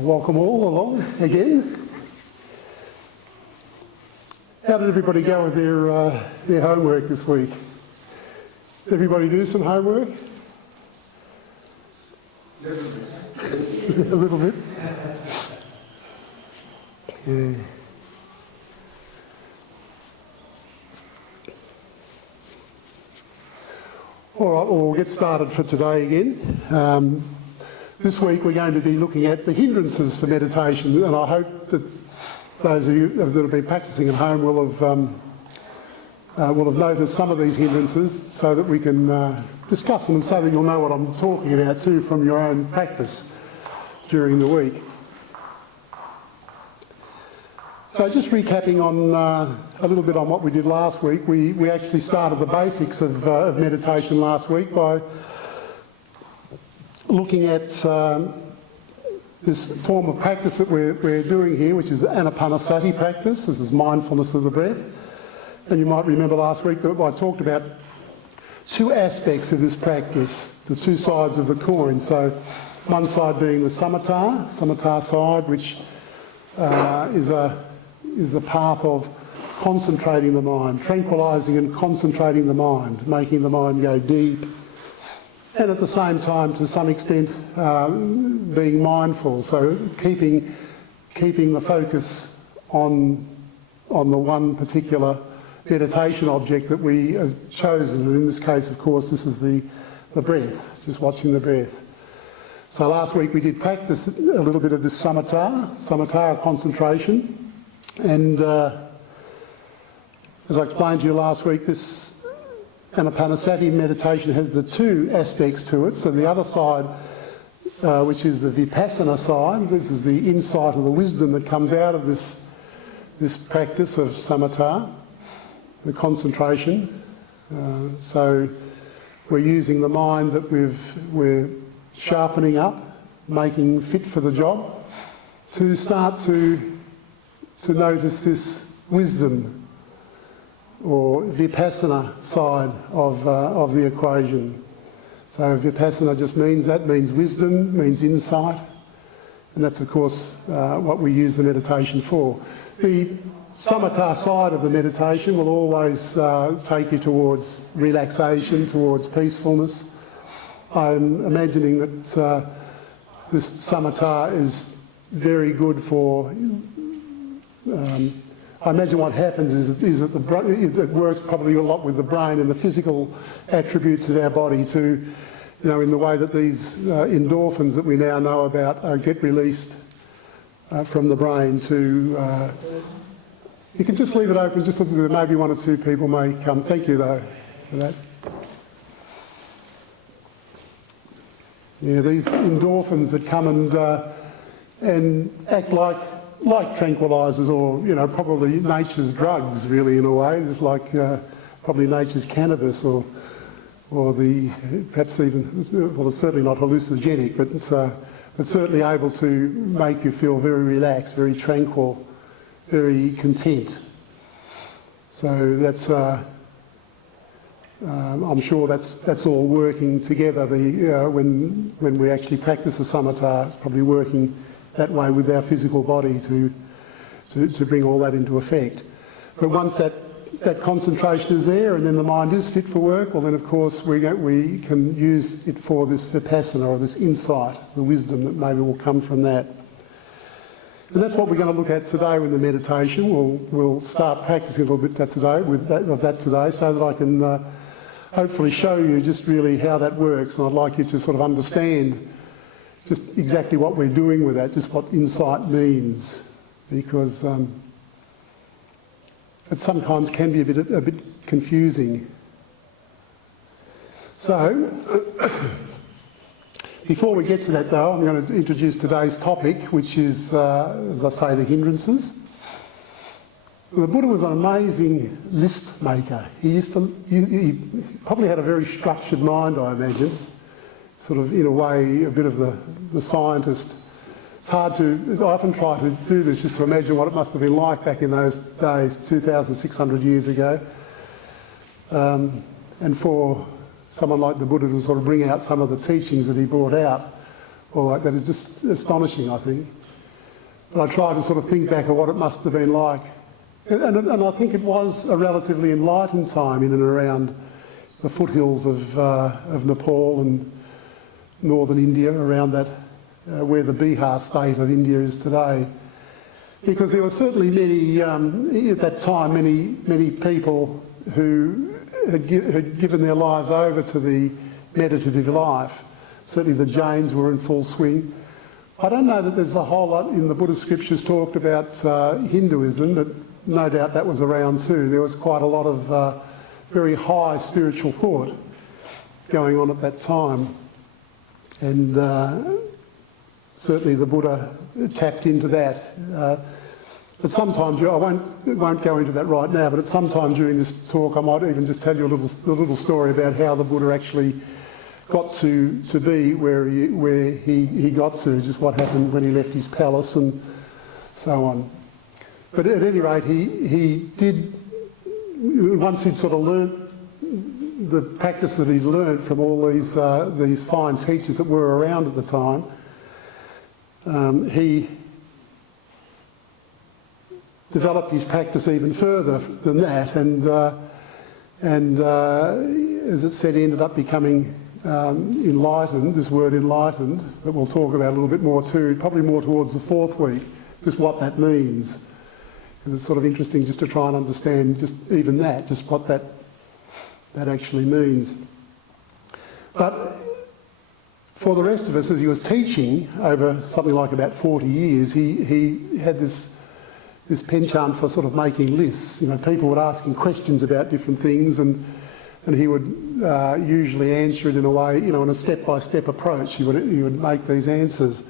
Welcome all along again. How did everybody go with their homework this week? Did everybody do some homework? A little bit. Yeah. All right, well, we'll get started for today again. This week we're going to be looking at the hindrances for meditation, and I hope that those of you that have been practicing at home will have noticed some of these hindrances so that we can discuss them and so that you'll know what I'm talking about too from your own practice during the week. So just recapping on a little bit on what we did last week, we actually started the basics of meditation last week by looking at this form of practice that we're doing here, which is the anapanasati practice. This is mindfulness of the breath. And you might remember last week that I talked about two aspects of this practice, the two sides of the coin. So one side being the samatha side, which is the path of concentrating the mind, tranquilizing and concentrating the mind, making the mind go deep, and at the same time, to some extent, being mindful. So keeping the focus on the one particular meditation object that we have chosen. And in this case, of course, this is the breath, just watching the breath. So last week we did practice a little bit of this samatha concentration. And as I explained to you last week, this anapanasati meditation has the two aspects to it. So the other side, which is the vipassana side, this is the insight of the wisdom that comes out of this practice of samatha, the concentration. So we're using the mind that we're sharpening up, making fit for the job, to start to notice this wisdom or vipassana side of the equation. So vipassana just means wisdom, means insight, and that's of course what we use the meditation for. The samatha side of the meditation will always take you towards relaxation, towards peacefulness. I'm imagining that this samatha is very good for I imagine what happens is that it works probably a lot with the brain and the physical attributes of our body to, in the way that these endorphins that we now know about get released from the brain to... you can just leave it open, just look at maybe one or two people may come. Thank you though for that. Yeah, these endorphins that come and act like tranquilizers, or probably nature's drugs, really, in a way. It's like probably nature's cannabis, or the perhaps even, well, it's certainly not hallucinogenic, but it's certainly able to make you feel very relaxed, very tranquil, very content. So that's I'm sure that's all working together. When we actually practice the samatha, it's probably working that way with our physical body to bring all that into effect. But once that concentration is there and then the mind is fit for work, well then of course we can use it for this vipassana, or this insight, the wisdom that maybe will come from that. And that's what we're going to look at today with the meditation. We'll start practicing a little bit of that today so that I can hopefully show you just really how that works, and I'd like you to sort of understand just exactly what we're doing with that, just what insight means, because it sometimes can be a bit confusing. So, before we get to that though, I'm going to introduce today's topic, which is, as I say, the hindrances. The Buddha was an amazing list maker. He probably had a very structured mind, I imagine. Sort of, in a way, a bit of the scientist. It's hard to, I often try to do this just to imagine what it must have been like back in those days, 2,600 years ago. And for someone like the Buddha to sort of bring out some of the teachings that he brought out, all like that is just astonishing, I think. But I try to sort of think back of what it must have been like. And I think it was a relatively enlightened time in and around the foothills of Nepal and northern India, around that, where the Bihar state of India is today. Because there were certainly many, at that time, many people who had given their lives over to the meditative life. Certainly the Jains were in full swing. I don't know that there's a whole lot in the Buddhist scriptures talked about Hinduism, but no doubt that was around too. There was quite a lot of very high spiritual thought going on at that time. And certainly the Buddha tapped into that. But sometimes, I won't go into that right now, but at some time during this talk I might even just tell you a little story about how the Buddha actually got to be where he got to, just what happened when he left his palace and so on. But at any rate, he did, once he'd sort of learnt the practice that he'd learnt from all these fine teachers that were around at the time, he developed his practice even further than that, and as it said, he ended up becoming enlightened, this word enlightened, that we'll talk about a little bit more too, probably more towards the fourth week, just what that means. Because it's sort of interesting just to try and understand just even that, just what that actually means. But for the rest of us, as he was teaching over something like about 40 years, he had this penchant for sort of making lists. You know, people would ask him questions about different things, and he would usually answer it in a way, you know, in a step-by-step approach. He would make these answers.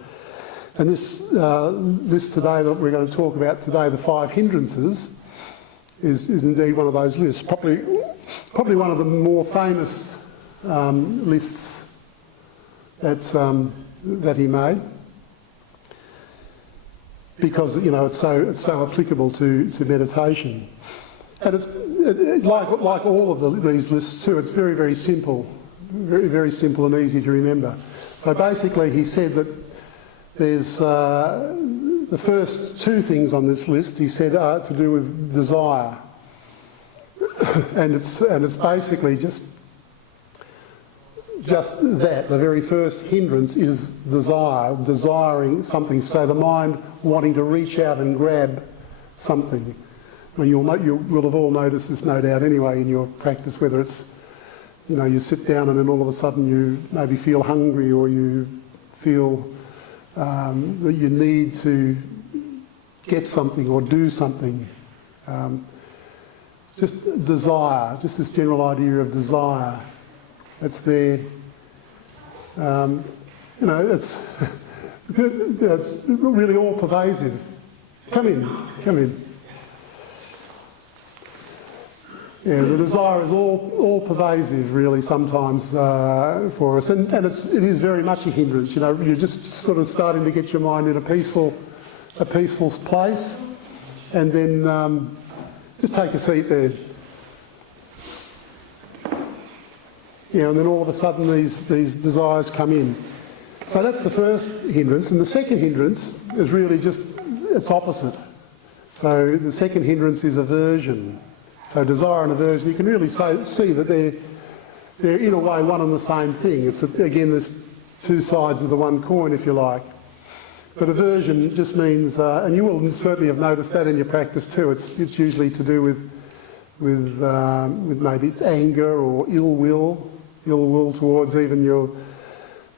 And this list today that we're going to talk about today, the 5 hindrances, is indeed one of those lists. Probably one of the more famous lists that he made, because, you know, it's so applicable to meditation. And it's like all of these lists too, it's very, very simple, very, very simple and easy to remember. So basically he said that there's the first 2 things on this list, he said, are to do with desire. and it's basically just that. The very first hindrance is desire, desiring something. So the mind wanting to reach out and grab something. I mean, you'll have all noticed this, no doubt, anyway, in your practice, whether it's, you know, you sit down and then all of a sudden you maybe feel hungry, or you feel that you need to get something or do something. Just desire, just this general idea of desire. It's there. You know, it's really all pervasive. Come in. Yeah, the desire is all pervasive, really, sometimes for us, and it is very much a hindrance. You know, you're just sort of starting to get your mind in a peaceful place, and then just take a seat there. Yeah, and then all of a sudden these desires come in. So that's the first hindrance, and the second hindrance is really just its opposite. So the second hindrance is aversion. So desire and aversion, you can really see that they're in a way one and the same thing. It's, again, there's 2 sides of the one coin, if you like. But aversion just means, and you will certainly have noticed that in your practice too, it's usually to do with maybe it's anger or ill will towards even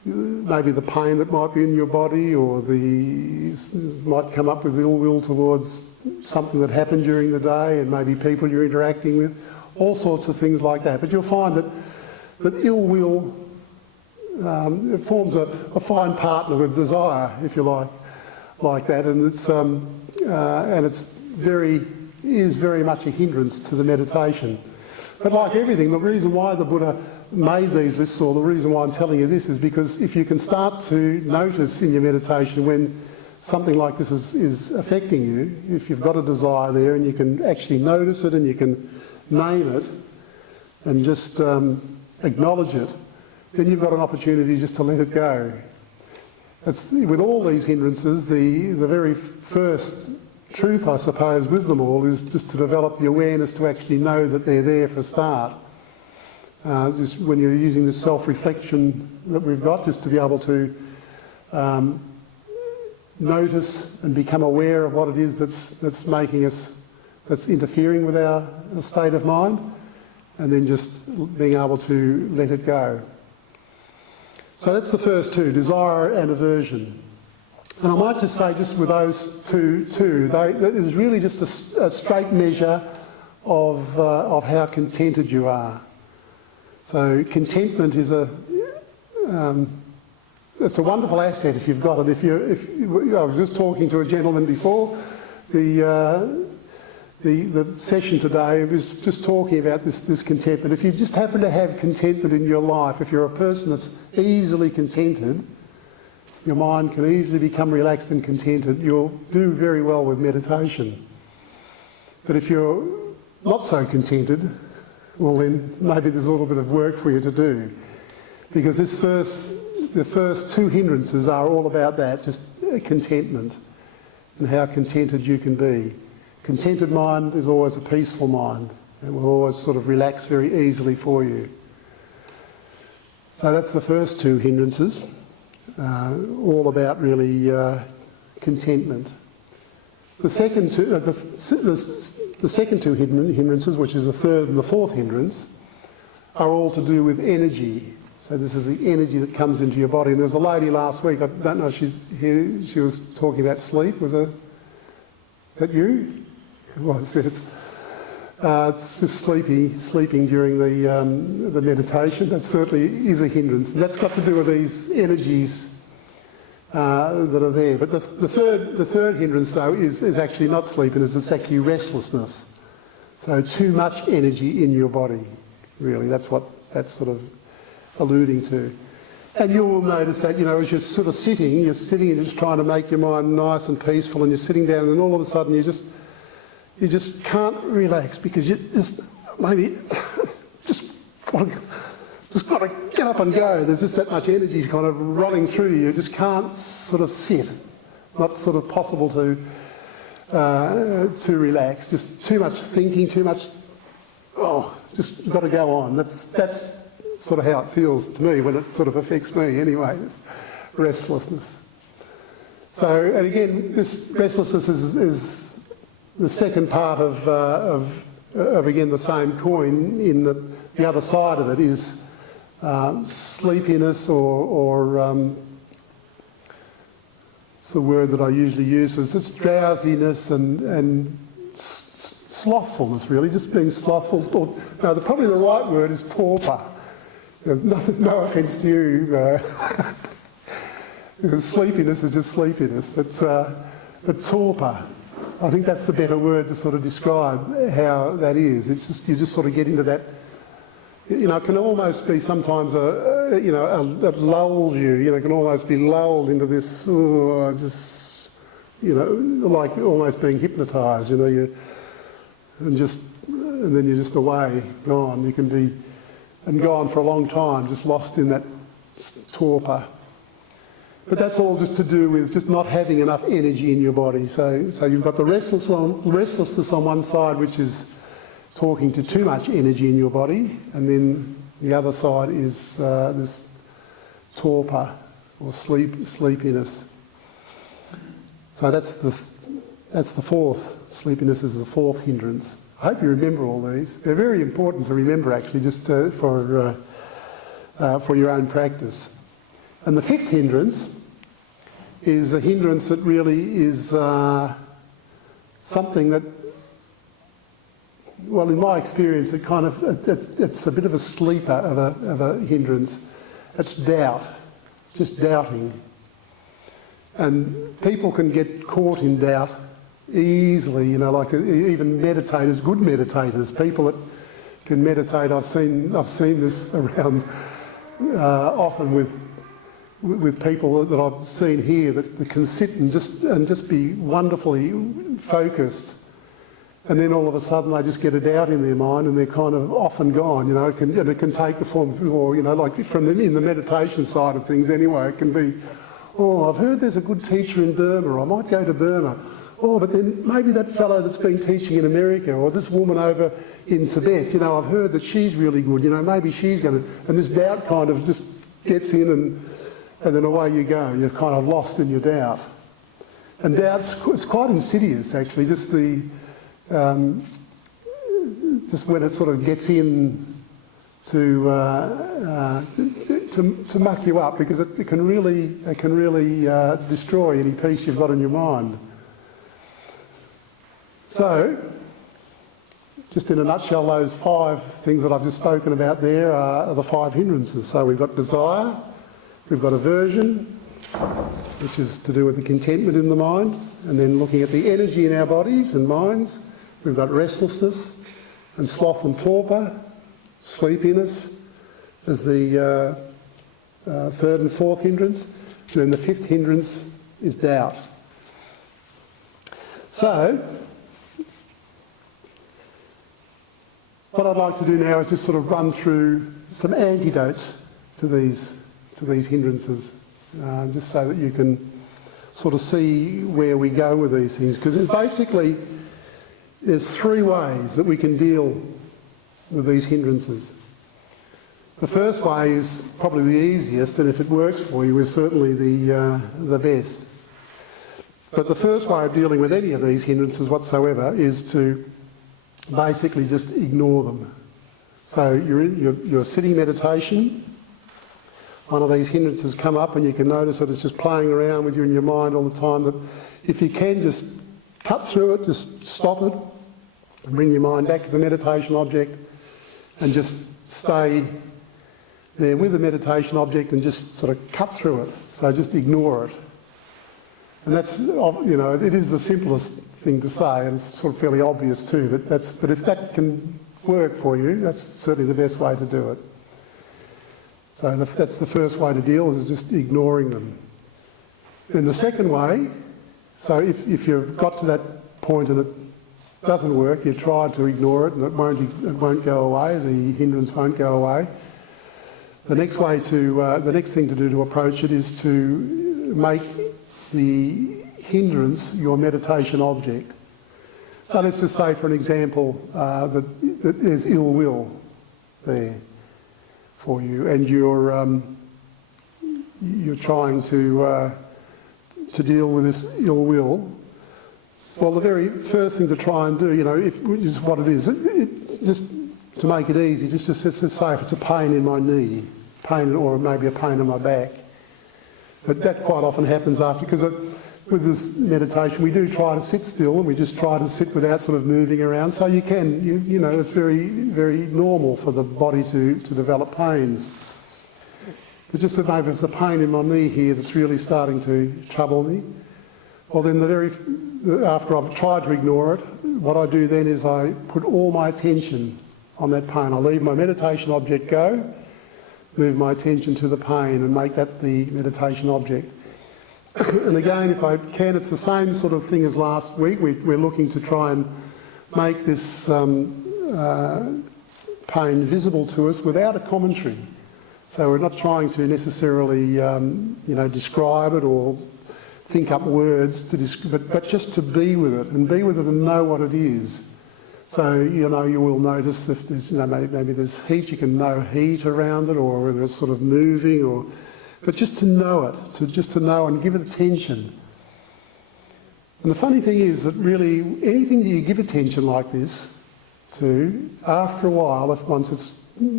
maybe the pain that might be in your body, or might come up with ill will towards something that happened during the day, and maybe people you're interacting with, all sorts of things like that. But you'll find that ill will it forms a fine partner with desire, if you like that, and it's very much a hindrance to the meditation. But like everything, the reason why the Buddha made these lists, or the reason why I'm telling you this, is because if you can start to notice in your meditation when something like this is affecting you, if you've got a desire there and you can actually notice it and you can name it and just acknowledge it, then you've got an opportunity just to let it go. with all these hindrances, the very first truth, I suppose, with them all is just to develop the awareness to actually know that they're there for a start. Just when you're using this self-reflection that we've got, just to be able to notice and become aware of what it is that's making us, that's interfering with our state of mind, and then just being able to let it go. So that's the first two, desire and aversion. And I might just say, just with those two, it is really just a straight measure of how contented you are. So contentment is it's a wonderful asset if you've got it. I was just talking to a gentleman before the session today. Was just talking about this contentment. If you just happen to have contentment in your life, if you're a person that's easily contented, your mind can easily become relaxed and contented, you'll do very well with meditation. But if you're not so contented, well then maybe there's a little bit of work for you to do. Because the first two hindrances are all about that, just contentment and how contented you can be. Contented mind is always a peaceful mind. It will always sort of relax very easily for you. So that's the first two hindrances. All about really contentment. The second two, the second two hindrances, which is the third and the fourth hindrance, are all to do with energy. So this is the energy that comes into your body. And there was a lady last week, I don't know if she's here, she was talking about sleep. Was that you? It was, yes. It's just sleeping during the meditation. That certainly is a hindrance. And that's got to do with these energies that are there. But the third hindrance, though, is actually not sleepiness. It's actually restlessness. So too much energy in your body, really. That's what that's sort of alluding to. And you will notice that, as you're sort of sitting and just trying to make your mind nice and peaceful, and you're sitting down, and then all of a sudden you just can't relax because you just maybe just got to get up and go. There's just that much energy kind of running through you. You just can't sort of sit. Not sort of possible to relax. Just too much thinking, too much. Just got to go on. That's sort of how it feels to me when it sort of affects me anyway. This restlessness. So, and again, this restlessness is the second part of again the same coin. In the other side of it is sleepiness, or it's the word that I usually use. It's drowsiness and slothfulness, really, just being slothful. Or no, probably the right word is torpor. No offence to you, because sleepiness is just sleepiness, but torpor. I think that's the better word to sort of describe how that is. It's just, you just sort of get into that, it can almost be sometimes that lulls you, it can almost be lulled into this, like almost being hypnotised, and then you're just away, gone. You can be, and gone for a long time, just lost in that torpor. But that's all just to do with just not having enough energy in your body. So you've got the restlessness on one side, which is talking to too much energy in your body, and then the other side is this torpor or sleepiness. So that's the fourth. Sleepiness is the fourth hindrance. I hope you remember all these. They're very important to remember, actually, just for your own practice. And the fifth hindrance is a hindrance that really is something that, well, in my experience, it's a bit of a sleeper of a hindrance. It's doubt, just doubting. And people can get caught in doubt easily, like even meditators, good meditators, people that can meditate. I've seen this around often with people that I've seen here that can sit and just be wonderfully focused, and then all of a sudden they just get a doubt in their mind and they're kind of off and gone. It can take the form of, like in the meditation side of things anyway, it can be Oh, I've heard there's a good teacher in Burma, I might go to Burma. Oh, but then maybe that fellow that's been teaching in America, or this woman over in Tibet, you know, I've heard that she's really good, you know, maybe she's going to... And this doubt kind of just gets in and then away you go. You're kind of lost in your doubt. And doubt's, it's quite insidious, actually, just the... just when it sort of gets in to muck you up, because it can really destroy any peace you've got in your mind. So, just in a nutshell, those 5 things that I've just spoken about there are the 5 hindrances. So we've got desire, we've got aversion, which is to do with the contentment in the mind, and then looking at the energy in our bodies and minds. We've got restlessness and sloth and torpor, sleepiness as the 3rd and 4th hindrance, and then the 5th hindrance is doubt. So, what I'd like to do now is just sort of run through some antidotes to these hindrances, just so that you can sort of see where we go with these things. Because basically, there's 3 ways that we can deal with these hindrances. The first way is probably the easiest, and if it works for you, is certainly the best. But the first way of dealing with any of these hindrances whatsoever is to basically just ignore them. So you're in your sitting meditation, one of these hindrances come up and you can notice that it's just playing around with you in your mind all the time, that if you can just cut through it, just stop it, and bring your mind back to the meditation object and just stay there with the meditation object and just sort of cut through it. So just ignore it. And that's, you know, it is the simplest thing to say, and it's sort of fairly obvious too, but if that can work for you, that's certainly the best way to do it. So that's the first way to deal, is just ignoring them. Then the second way, so if you've got to that point and it doesn't work, you try to ignore it and it won't go away, the hindrance won't go away. The next thing to do to approach it is to make the hindrance your meditation object. So let's just say, for an example, that there's ill will there for you, and you're trying to deal with this ill will. Well, the very first thing to try and do, you know, is what it is. It's just to make it easy, just to say if it's a pain in my knee, or maybe a pain in my back. But that quite often happens after, because with this meditation we do try to sit still, and we just try to sit without sort of moving around. So you can, you know, it's very, very normal for the body to develop pains. But just that maybe it's a pain in my knee here that's really starting to trouble me. Well, then after I've tried to ignore it, what I do then is I put all my attention on that pain. I leave my meditation object go, move my attention to the pain and make that the meditation object. And again, if I can, it's the same sort of thing as last week. We're looking to try and make this pain visible to us without a commentary. So we're not trying to necessarily, you know, describe it or think up words to describe, but just to be with it and know what it is. So, you know, you will notice if there's, you know, maybe there's heat, you can know heat around it, or whether it's sort of moving, but just to know it, just to know and give it attention. And the funny thing is that really anything that you give attention like this to, after a while, once it's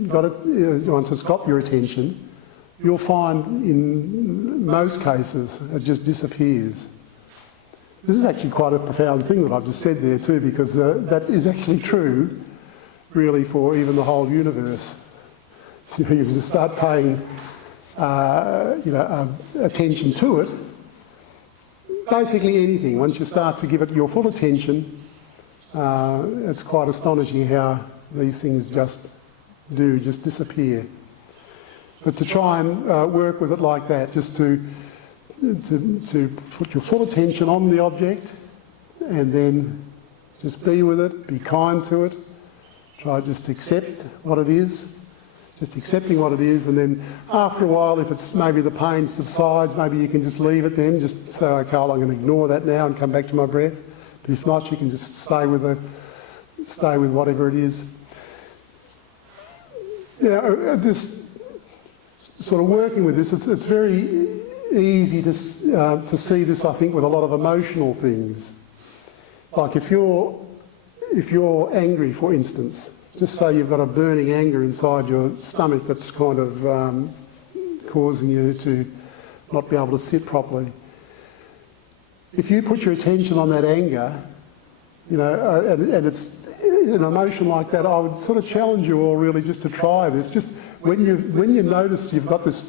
got your attention, you'll find in most cases it just disappears. This is actually quite a profound thing that I've just said there too, because that is actually true really for even the whole universe. You know, you just start paying attention to it. Basically anything, once you start to give it your full attention, it's quite astonishing how these things just disappear. But to try and work with it like that, just to put your full attention on the object and then just be with it, be kind to it, try just to accept what it is, Just accepting what it is, and then after a while, if it's maybe the pain subsides, maybe you can just leave it then, just say, okay, I'm going to ignore that now and come back to my breath. But if not, you can just stay with whatever it is. Just sort of working with this, it's very easy to see this, I think, with a lot of emotional things. Like if you're angry, for instance, just say you've got a burning anger inside your stomach that's kind of causing you to not be able to sit properly. If you put your attention on that anger, and it's an emotion like that, I would sort of challenge you all really just to try this. Just when you notice you've got this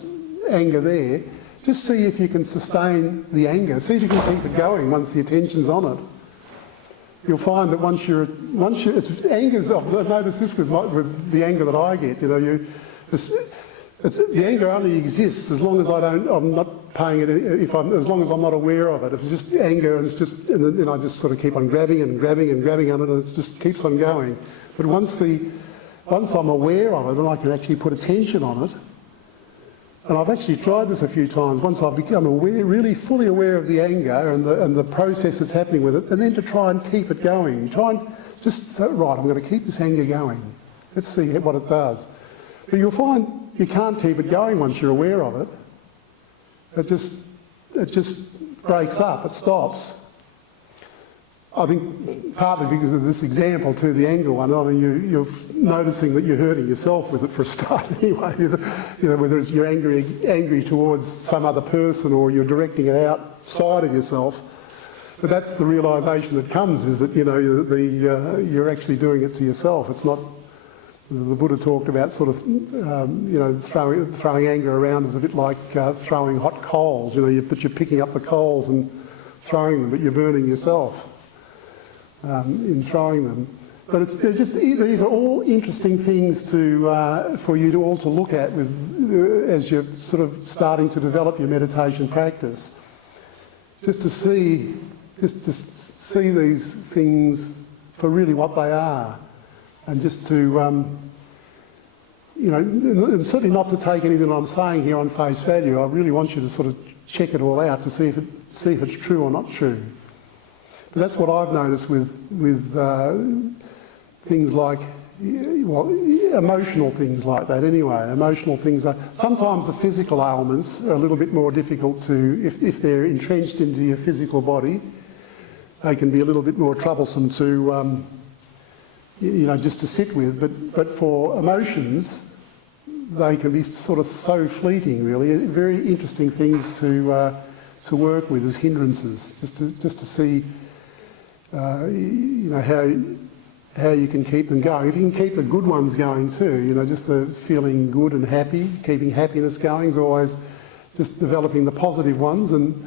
anger there, just see if you can sustain the anger. See if you can keep it going once the attention's on it. You'll find that once it's angers. I've noticed this with the anger that I get. The anger only exists as long as I'm not paying it. As long as I'm not aware of it. If it's just anger and then I just sort of keep on grabbing and grabbing and grabbing on it, and it just keeps on going. But once I'm aware of it and I can actually put attention on it, and I've actually tried this a few times, once I've become aware, really fully aware of the anger and the process that's happening with it, and then to try and keep it going. Try and just say, right, I'm going to keep this anger going. Let's see what it does. But you'll find you can't keep it going once you're aware of it. It just breaks up, it stops. I think partly because of this example too, the anger one. I mean, you're noticing that you're hurting yourself with it for a start anyway. Whether it's you're angry towards some other person or you're directing it outside of yourself. But that's the realisation that comes, is that you're actually doing it to yourself. It's not, as the Buddha talked about, sort of throwing anger around is a bit like throwing hot coals. But you're picking up the coals and throwing them, but you're burning yourself in throwing them. But these are all interesting things for you to all to look at as you're sort of starting to develop your meditation practice. Just to see these things for really what they are, and just to and certainly not to take anything I'm saying here on face value. I really want you to sort of check it all out to see if it's true or not true. But that's what I've noticed with things like, emotional things like that anyway. Emotional things sometimes the physical ailments are a little bit more difficult to, if they're entrenched into your physical body, they can be a little bit more troublesome to, just to sit with. But for emotions, they can be sort of so fleeting, really. Very interesting things to work with as hindrances, just to see. How you can keep them going. If you can keep the good ones going too, just the feeling good and happy, keeping happiness going is always just developing the positive ones and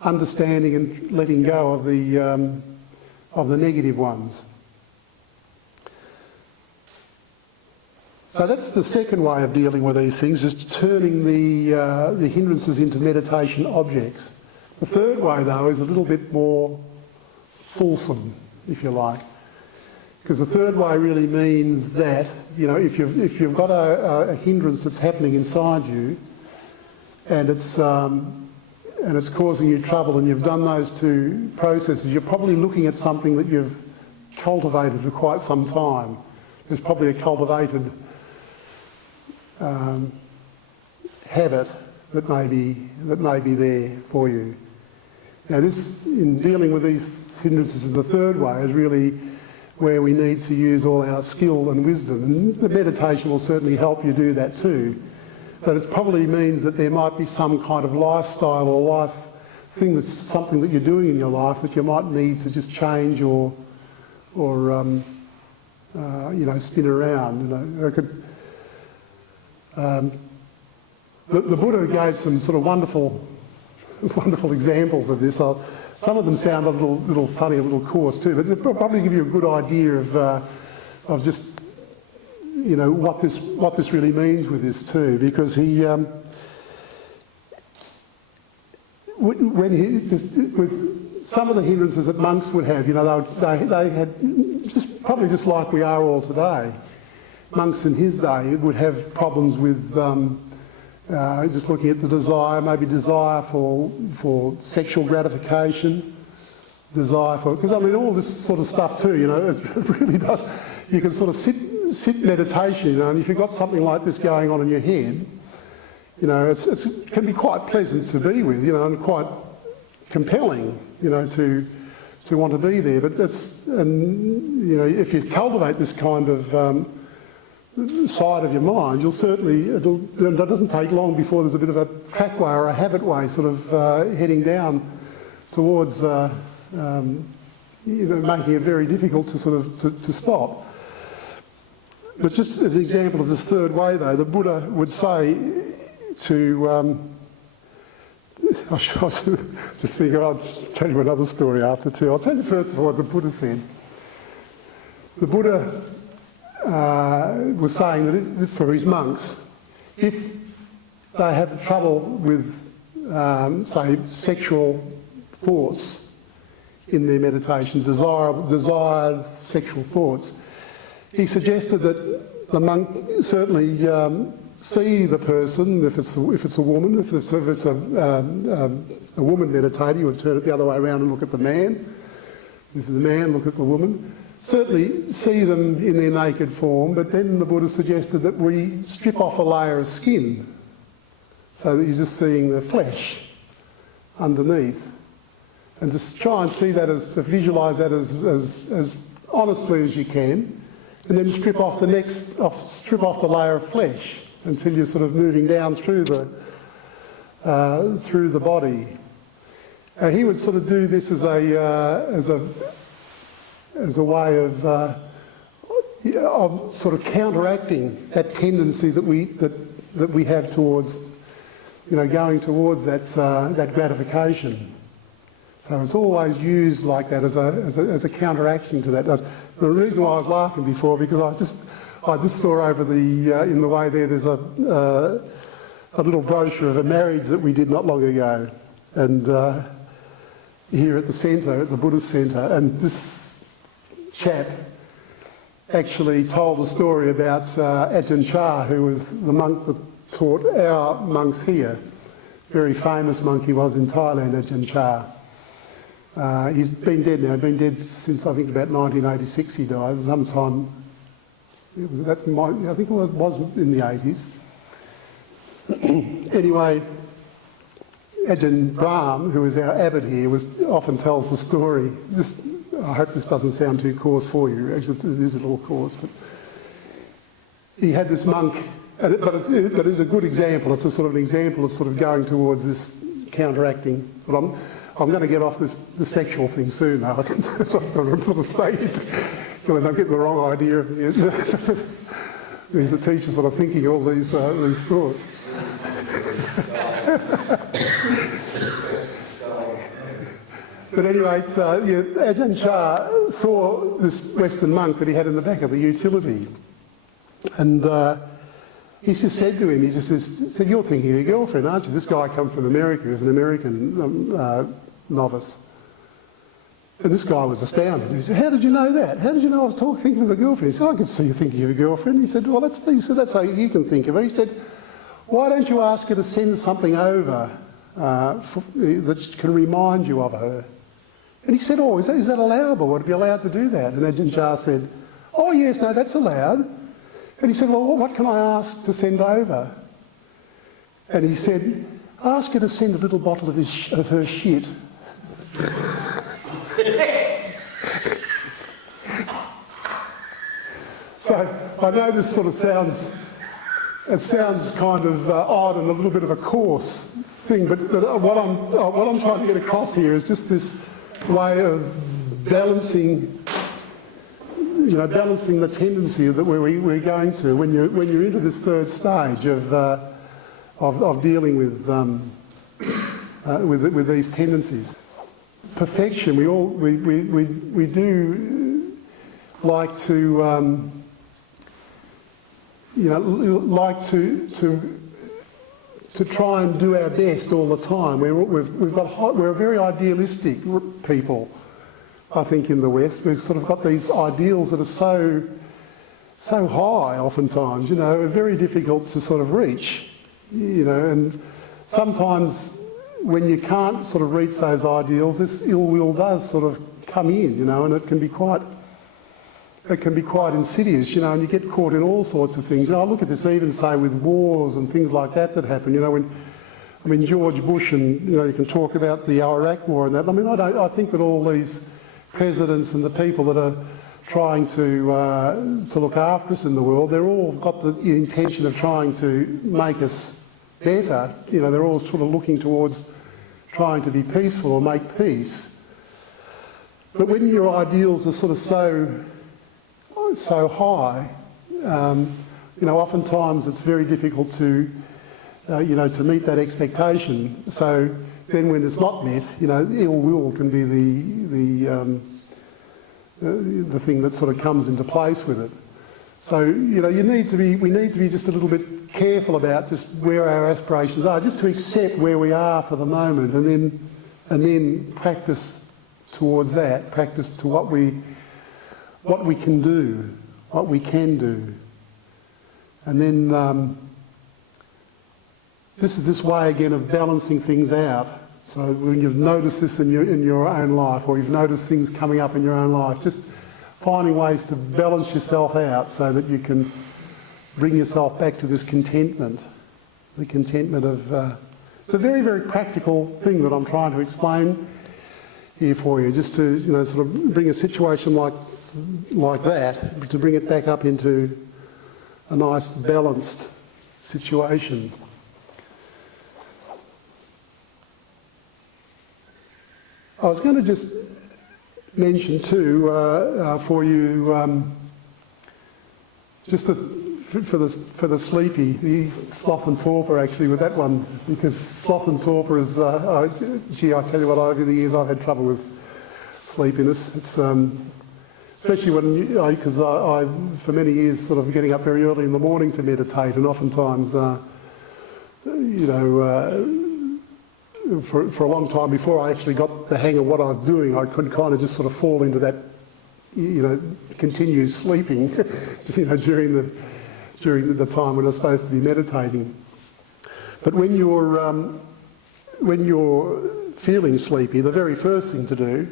understanding and letting go of the negative ones. So that's the second way of dealing with these things, is turning the hindrances into meditation objects. The third way, though, is a little bit more fulsome, if you like, because the third way really means that if you've got a hindrance that's happening inside you, and it's causing you trouble, and you've done those two processes, you're probably looking at something that you've cultivated for quite some time. There's probably a cultivated habit that may be there for you. Now this, in dealing with these hindrances in the third way, is really where we need to use all our skill and wisdom. And the meditation will certainly help you do that too. But it probably means that there might be some kind of lifestyle or life thing, that's something that you're doing in your life that you might need to just change or spin around. The Buddha gave some sort of wonderful examples of this. Some of them sound a little funny, a little coarse too, but it'll probably give you a good idea of just what this really means with this too. Because with some of the hindrances that monks would have, they had probably just like we are all today. monks in his day would have problems with just looking at the desire, maybe desire for sexual gratification, desire for, because I mean all this sort of stuff too, you know, it really does, you can sort of sit meditation, you know, and if you've got something like this going on in your head, you know, it can be quite pleasant to be with, you know, and quite compelling, you know, to want to be there. But that's, and you know, if you cultivate this kind of side of your mind, you'll certainly, it doesn't take long before there's a bit of a trackway or a habit way sort of heading down towards, you know, making it very difficult to sort of to stop. But just as an example of this third way though, the Buddha would say to, I should just think, I'll tell you another story after too. I'll tell you first of all what the Buddha said. The Buddha was saying that for his monks, if they have trouble with, say, sexual thoughts in their meditation, desired sexual thoughts, he suggested that the monk certainly see the person, if it's a woman, if it's a woman meditating, you would turn it the other way around and look at the man. If the man, look at the woman. Certainly see them in their naked form, but then the Buddha suggested that we strip off a layer of skin so that you're just seeing the flesh underneath. And just try and see that visualise that as honestly as you can, and then strip off the layer of flesh until you're sort of moving down through the body. He would sort of do this as a way of sort of counteracting that tendency that we have towards, you know, going towards that gratification. So it's always used like that as a counteraction to that. The reason why I was laughing before, because I just saw over in the way there's a little brochure of a marriage that we did not long ago, and here at the centre, at the Buddhist Centre, and this chap actually told a story about Ajahn Chah, who was the monk that taught our monks here. Very famous monk he was in Thailand, Ajahn Chah. He's been dead now, been dead since I think about 1986 he died, sometime, I think it was in the 80s. Anyway, Ajahn Brahm, who is our abbot here, often tells the story. I hope this doesn't sound too coarse for you, actually it is a little coarse, but he had this monk, but it's a good example, it's a sort of an example of sort of going towards this counteracting. But I'm going to get off the sexual thing soon though. I'm sort of staying, I'm getting the wrong idea of it. There's a teacher sort of thinking all these thoughts. But anyway, Ajahn Chah saw this Western monk that he had in the back of the utility, and he just said to him, he said, "You're thinking of your girlfriend, aren't you? This guy come from America, he was an American novice." And this guy was astounded. He said, "How did you know that? How did you know I was thinking of a girlfriend?" He said, "I can see you thinking of a girlfriend." He said, "Well, that's how you can think of her." He said, "Why don't you ask her to send something over that can remind you of her?" And he said, "Oh, is that allowable? Would it be allowed to do that?" And Ajahn Chah said, "Oh yes, no, that's allowed." And he said, "Well, what can I ask to send over?" And he said, "Ask her to send a little bottle of her shit." So I know this sort of sounds kind of odd and a little bit of a coarse thing, but what I'm trying to get across here is just this way of balancing the tendency that we're going to when you're into this third stage of dealing with these tendencies. Perfection. We do like to to try and do our best all the time. We're a very idealistic people, I think, in the West. We've sort of got these ideals that are so high oftentimes, you know, very difficult to sort of reach, you know, and sometimes when you can't sort of reach those ideals, this ill will does sort of come in, you know, and it can be quite insidious, you know, and you get caught in all sorts of things. You know, I look at this even, say, with wars and things like that happen, you know, when George Bush and, you know, you can talk about the Iraq war and that. I mean, I think that all these presidents and the people that are trying to look after us in the world, they're all got the intention of trying to make us better. You know, they're all sort of looking towards trying to be peaceful or make peace. But when your ideals are sort of so high, you know, oftentimes it's very difficult to, you know, to meet that expectation. So then when it's not met, you know, ill will can be the thing that sort of comes into place with it. So, you know, we need to be just a little bit careful about just where our aspirations are, just to accept where we are for the moment, and then practice towards that, practice to what we can do, and then this is this way again of balancing things out. So when you've noticed this in your own life, or you've noticed things coming up in your own life, just finding ways to balance yourself out so that you can bring yourself back to this contentment, the contentment of... it's a very, very practical thing that I'm trying to explain here for you, just to, you know, sort of bring a situation like that, to bring it back up into a nice balanced situation. I was going to just mention too for you, just for the sleepy, the sloth and torpor actually with that one, because sloth and torpor is, gee, I tell you what, over the years I've had trouble with sleepiness. It's especially when, because I for many years sort of getting up very early in the morning to meditate, and oftentimes, you know, for a long time before I actually got the hang of what I was doing, I could kind of just sort of fall into that, you know, continued sleeping, you know, during the time when I was supposed to be meditating. But when you're feeling sleepy, the very first thing to do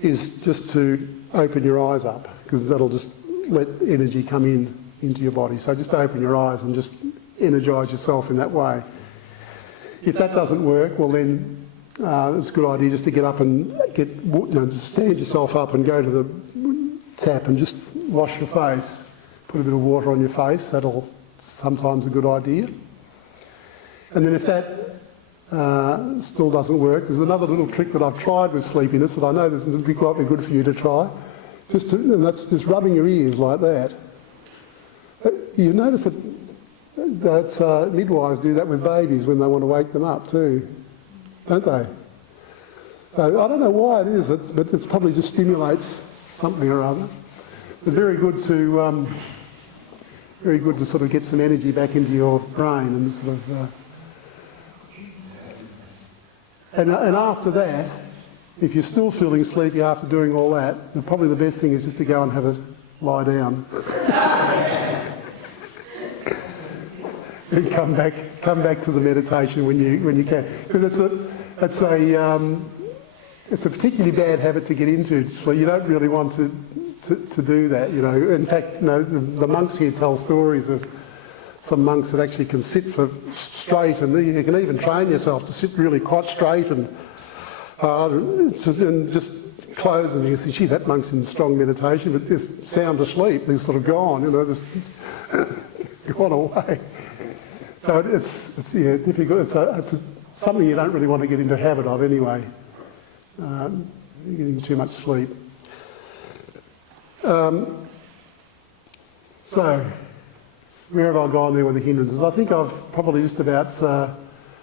is just to open your eyes up, because that'll just let energy come into your body. So just open your eyes and just energise yourself in that way. If that doesn't work, well then it's a good idea just to get up and just stand yourself up and go to the tap and just wash your face. Put a bit of water on your face, that'll sometimes a good idea. And then if that still doesn't work, there's another little trick that I've tried with sleepiness that I know this would be quite good for you to try. And that's just rubbing your ears like that. You notice that midwives do that with babies when they want to wake them up too, don't they? So I don't know why it is, but it probably just stimulates something or other. But very good to sort of get some energy back into your brain and sort of. And after that, if you're still feeling sleepy after doing all that, then probably the best thing is just to go and have a lie down. And come back to the meditation when you can, because it's a particularly bad habit to get into. So you don't really want to do that. You know, in fact, you know, the monks here tell stories of some monks that actually can sit for straight, and you can even train yourself to sit really quite straight and just close, and you see, gee, that monk's in strong meditation, but just sound asleep, they're sort of gone, you know, just gone away. So it's difficult. It's something you don't really want to get into a habit of anyway. Getting too much sleep. So, where have I gone there with the hindrances? I think I've probably just about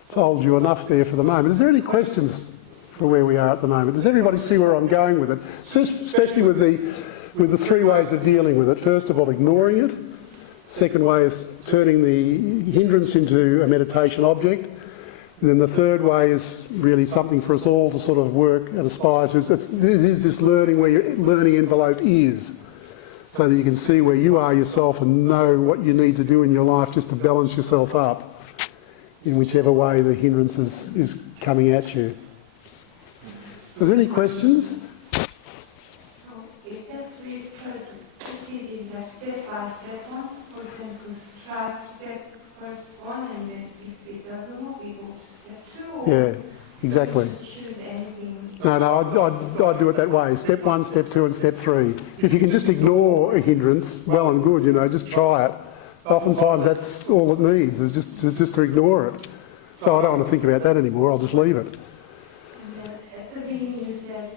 told you enough there for the moment. Is there any questions for where we are at the moment? Does everybody see where I'm going with it? Especially with the three ways of dealing with it. First of all, ignoring it. Second way is turning the hindrance into a meditation object. And then the third way is really something for us all to sort of work and aspire to. It is this learning where your learning envelope is. so that you can see where you are yourself and know what you need to do in your life just to balance yourself up in whichever way the hindrance is coming at you. So, are there any questions? So, you said 3 strategies, a step-by-step one. For example, try step first one, and then if it doesn't work, we go to step 2. Yeah, exactly. Choose anything. No, I'd do it that way. Step 1, step 2 and step 3. If you can just ignore a hindrance, well and good, just try it. Oftentimes that's all it needs, is just to ignore it. So I don't want to think about that anymore, I'll just leave it. And then at the beginning you said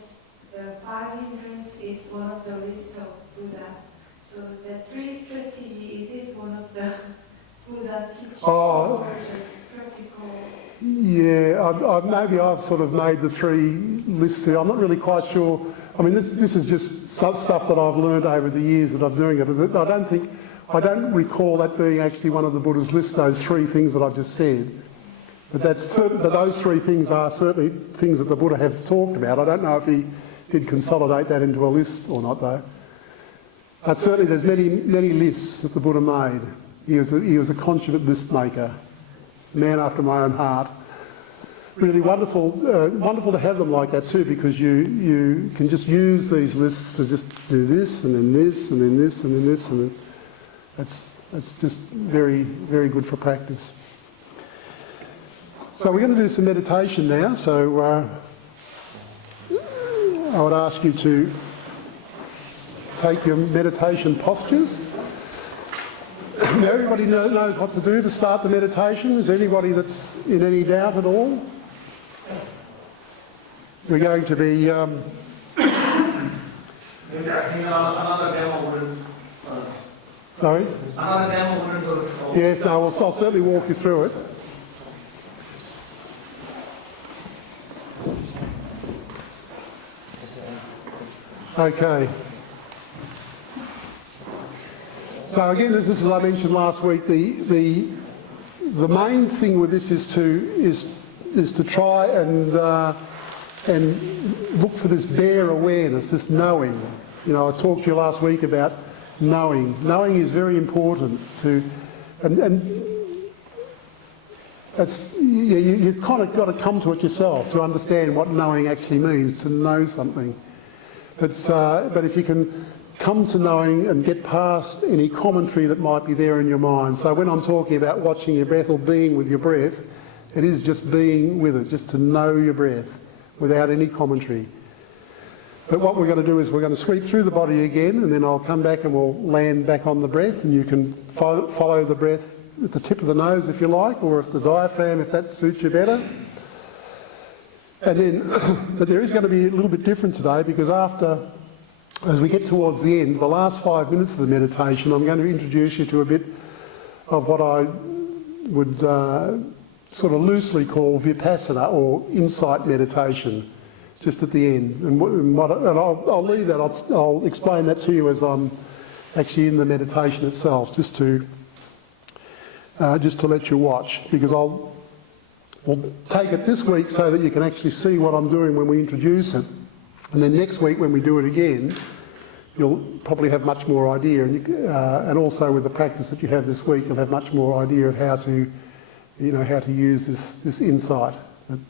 the 5 hindrances is one of the list of Buddha. So the 3 strategy, is it one of the Buddha's teachings or just practical? Yeah, maybe I've sort of made the 3 lists there. I'm not really quite sure. I mean, this is just stuff that I've learned over the years that I'm doing it. I don't recall that being actually one of the Buddha's lists, those 3 things that I've just said. But those 3 things are certainly things that the Buddha have talked about. I don't know if he did consolidate that into a list or not, though. But certainly there's many lists that the Buddha made. He was a consummate list maker, man after my own heart. Really wonderful to have them like that too, because you can just use these lists to just do this and then this and then this and then this, and then it's just very, very good for practice. So we're going to do some meditation now. So I would ask you to take your meditation postures. Now everybody knows what to do to start the meditation. Is there anybody that's in any doubt at all? We're going to be... another demo wouldn't... Sorry? Another demo wouldn't go to... Yes, no, I'll certainly walk you through it. Okay. So again, as I mentioned last week, the main thing with this is to try and look for this bare awareness, this knowing. I talked to you last week about knowing. Knowing is very important and that's, you've kind of got to come to it yourself to understand what knowing actually means, to know something. But if you can come to knowing and get past any commentary that might be there in your mind. So when I'm talking about watching your breath or being with your breath, it is just being with it, just to know your breath without any commentary. But what we're going to do is we're going to sweep through the body again, and then I'll come back and we'll land back on the breath, and you can follow the breath at the tip of the nose if you like, or if the diaphragm, if that suits you better. And then, but there is going to be a little bit different today, because as we get towards the end, the last 5 minutes of the meditation, I'm going to introduce you to a bit of what I would sort of loosely call vipassana, or insight meditation, just at the end. And I'll leave that, I'll explain that to you as I'm actually in the meditation itself, just to let you watch, because we'll take it this week so that you can actually see what I'm doing when we introduce it. And then next week when we do it again, you'll probably have much more idea. And also with the practice that you have this week, you'll have much more idea of how to use this insight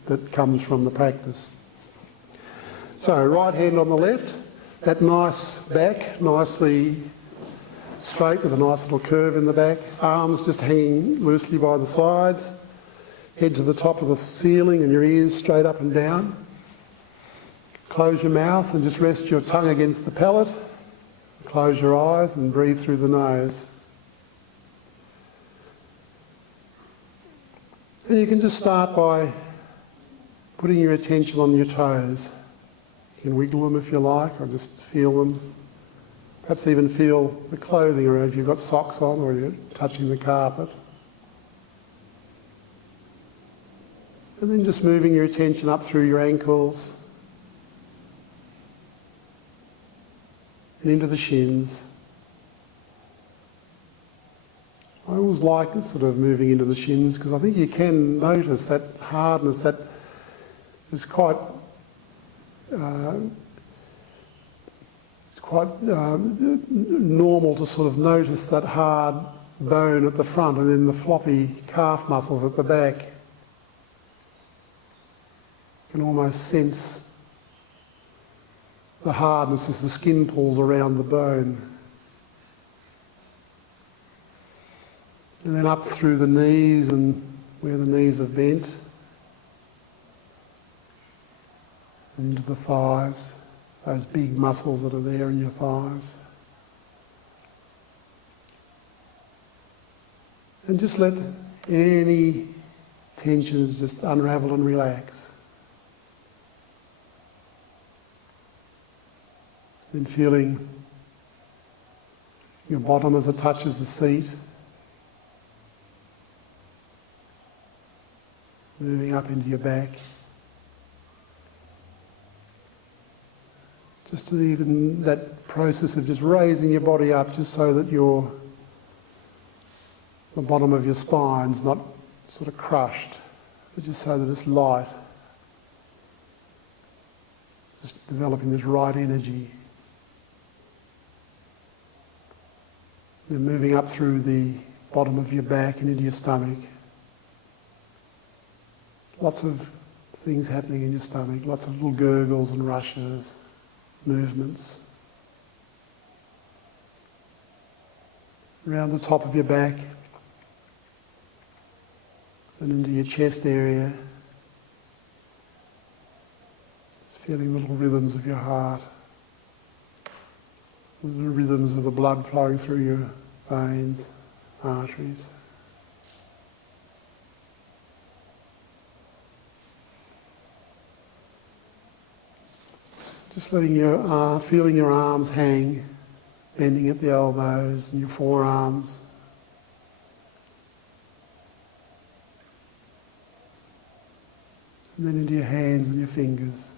that comes from the practice. So right hand on the left, that nice back, nicely straight with a nice little curve in the back. Arms just hanging loosely by the sides. Head to the top of the ceiling and your ears straight up and down. Close your mouth and just rest your tongue against the palate. Close your eyes and breathe through the nose. And you can just start by putting your attention on your toes. You can wiggle them if you like, or just feel them. Perhaps even feel the clothing around if you've got socks on or you're touching the carpet. And then just moving your attention up through your ankles and into the shins. I always like sort of moving into the shins, because I think you can notice that hardness that is quite quite normal to sort of notice that hard bone at the front and then the floppy calf muscles at the back. You can almost sense the hardness as the skin pulls around the bone. And then up through the knees and where the knees are bent, and into the thighs, those big muscles that are there in your thighs. And just let any tensions just unravel and relax. Then feeling your bottom as it touches the seat, moving up into your back. Just to even that process of just raising your body up just so that the bottom of your spine's not sort of crushed, but just so that it's light. Just developing this right energy. Then moving up through the bottom of your back and into your stomach. Lots of things happening in your stomach, lots of little gurgles and rushes, movements. Around the top of your back and into your chest area. Feeling the little rhythms of your heart, the little rhythms of the blood flowing through your veins, arteries. Just letting feeling your arms hang, bending at the elbows and your forearms. And then into your hands and your fingers.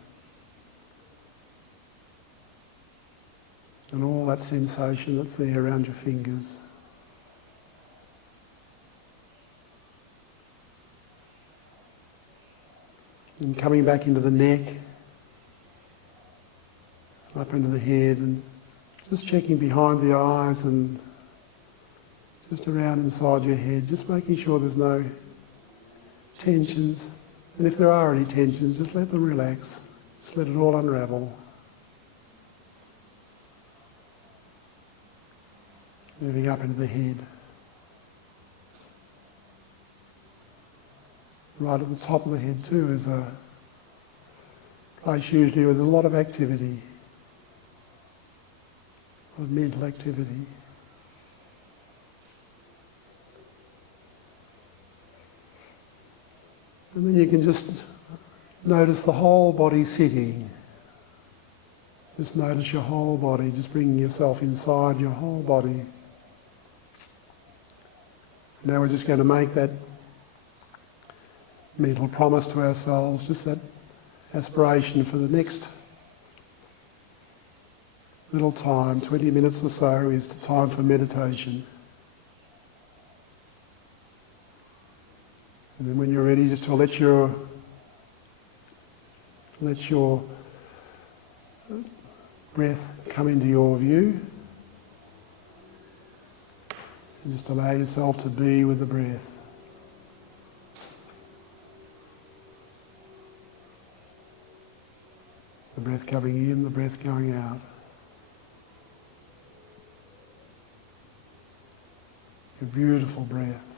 And all that sensation that's there around your fingers. And coming back into the neck, up into the head, and just checking behind the eyes and just around inside your head, just making sure there's no tensions. And if there are any tensions, just let them relax. Just let it all unravel. Moving up into the head. Right at the top of the head too is a place usually where there's a lot of activity. Of mental activity. And then you can just notice the whole body sitting. Just notice your whole body, just bringing yourself inside your whole body. Now we're just going to make that mental promise to ourselves, just that aspiration for the next little time, 20 minutes or so, is the time for meditation. And then when you're ready, just to let your breath come into your view. And just allow yourself to be with the breath. The breath coming in, the breath going out. Your beautiful breath.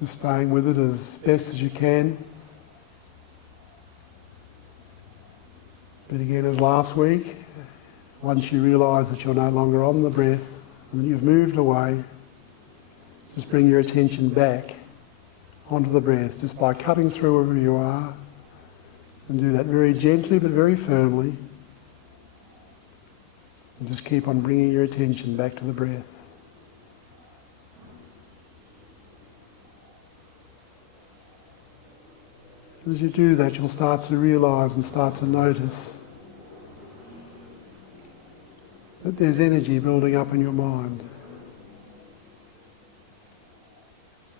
Just staying with it as best as you can. But again, as last week, once you realise that you're no longer on the breath and that you've moved away, just bring your attention back onto the breath, just by cutting through wherever you are, and do that very gently but very firmly, and just keep on bringing your attention back to the breath. And as you do that, you'll start to realise and start to notice that there's energy building up in your mind.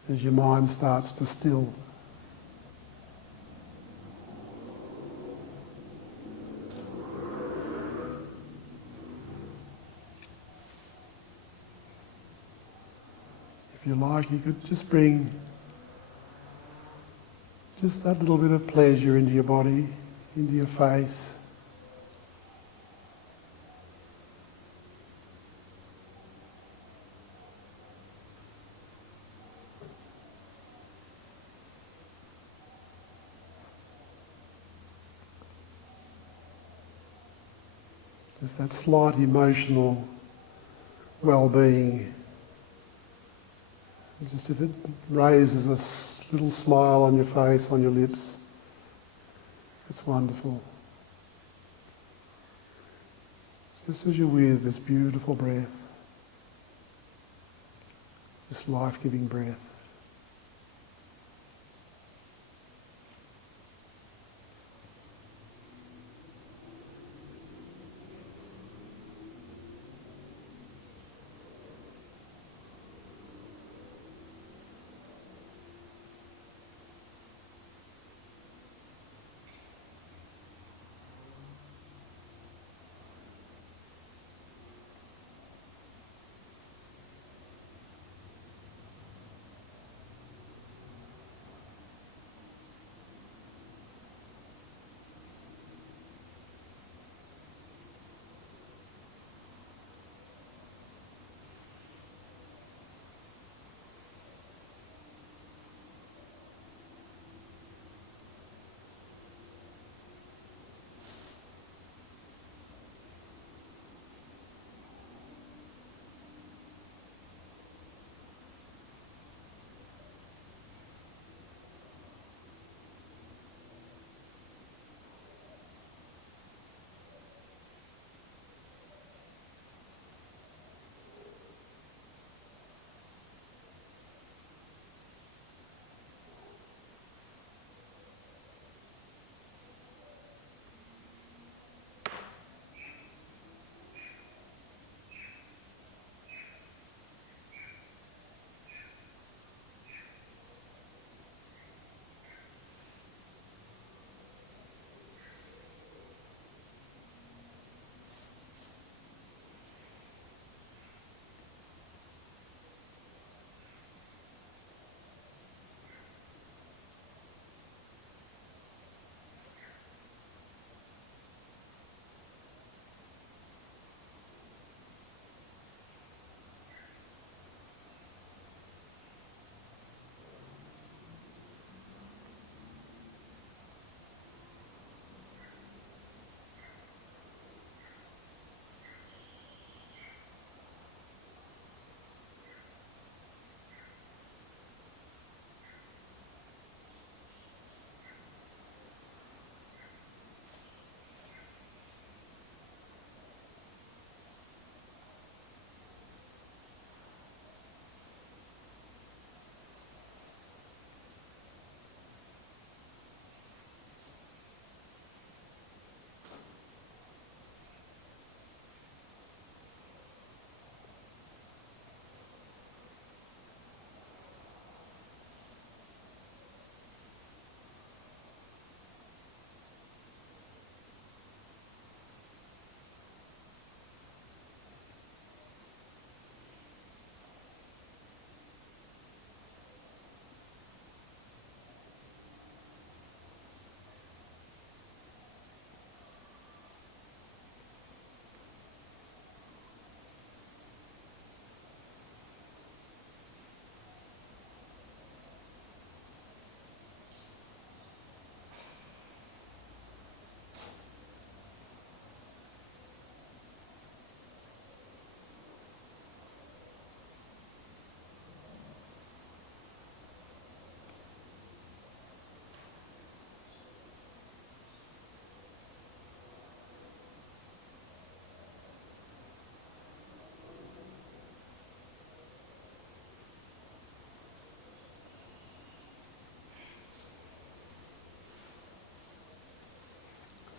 as your mind starts to still. If you like, you could just bring just that little bit of pleasure into your body, into your face. Just that slight emotional well-being. Just if it raises a little smile on your face, on your lips, it's wonderful. Just as you're with this beautiful breath, this life-giving breath.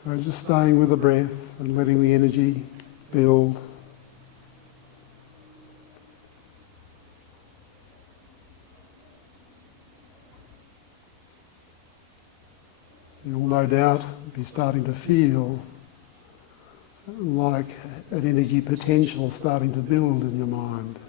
So just staying with the breath and letting the energy build. You'll no doubt be starting to feel like an energy potential starting to build in your mind.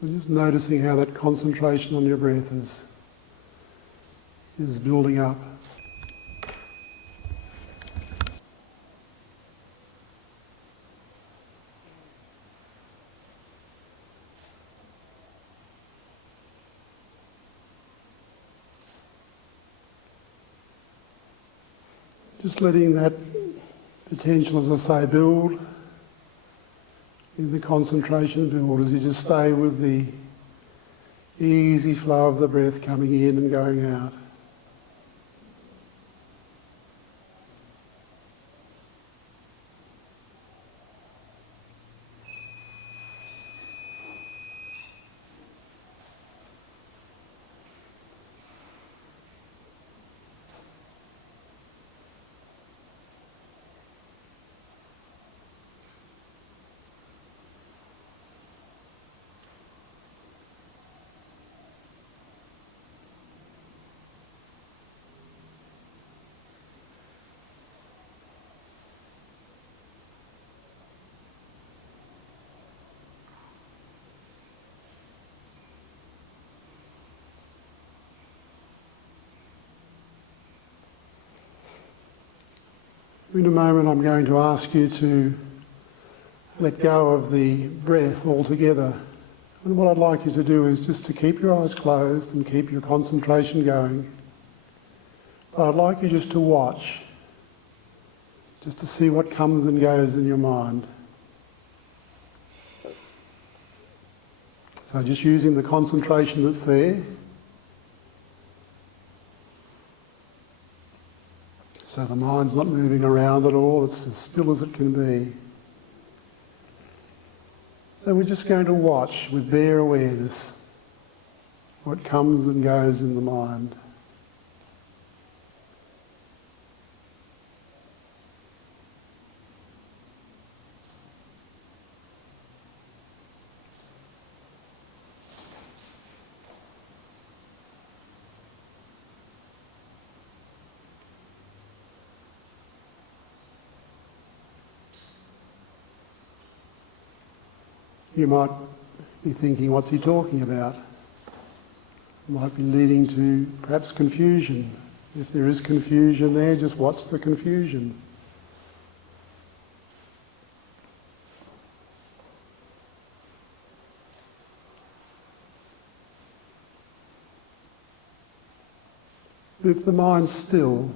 So just noticing how that concentration on your breath is building up. Just letting that potential, as I say, build. In the concentration build as you just stay with the easy flow of the breath coming in and going out. In a moment I'm going to ask you to let go of the breath altogether. And what I'd like you to do is just to keep your eyes closed and keep your concentration going. But I'd like you just to watch, just to see what comes and goes in your mind. So just using the concentration that's there. So the mind's not moving around at all, it's as still as it can be. And we're just going to watch with bare awareness what comes and goes in the mind. You might be thinking, what's he talking about? Might be leading to perhaps confusion. If there is confusion there, just watch the confusion. If the mind's still,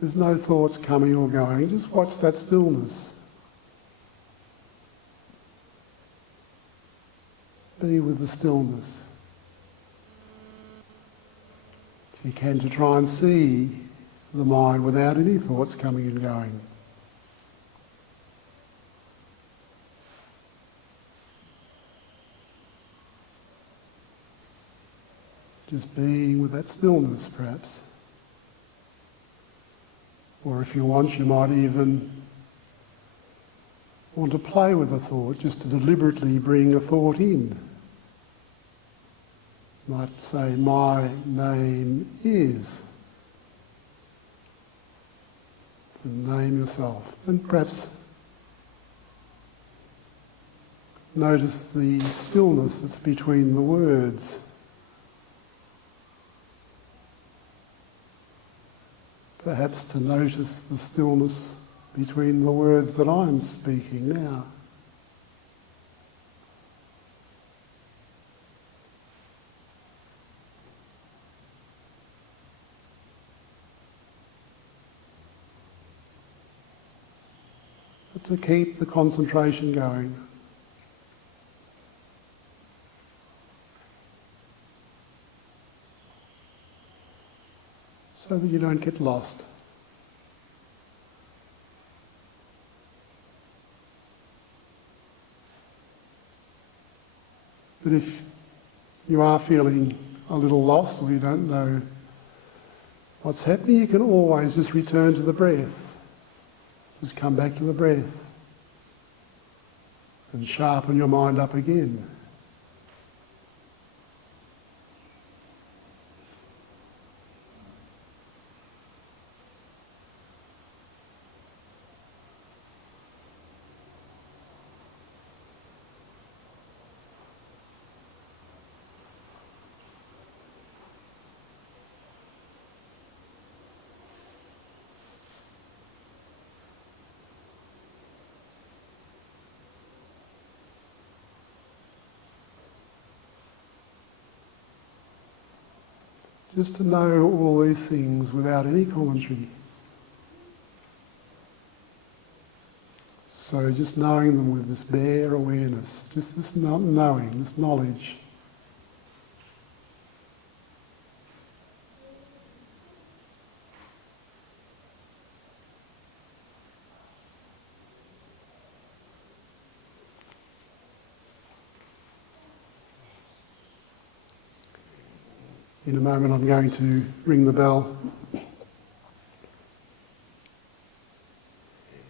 there's no thoughts coming or going, just watch that stillness. Be with the stillness. If you can, to try and see the mind without any thoughts coming and going. Just being with that stillness, perhaps. Or if you want, you might even want to play with a thought, just to deliberately bring a thought in. Might say, my name is. And name yourself. And perhaps notice the stillness that's between the words. Perhaps to notice the stillness between the words that I'm speaking now. But to keep the concentration going. So that you don't get lost. But if you are feeling a little lost or you don't know what's happening, you can always just return to the breath. Just come back to the breath and sharpen your mind up again. Just to know all these things without any commentary. So just knowing them with this bare awareness, just this knowing, this knowledge. In a moment I'm going to ring the bell.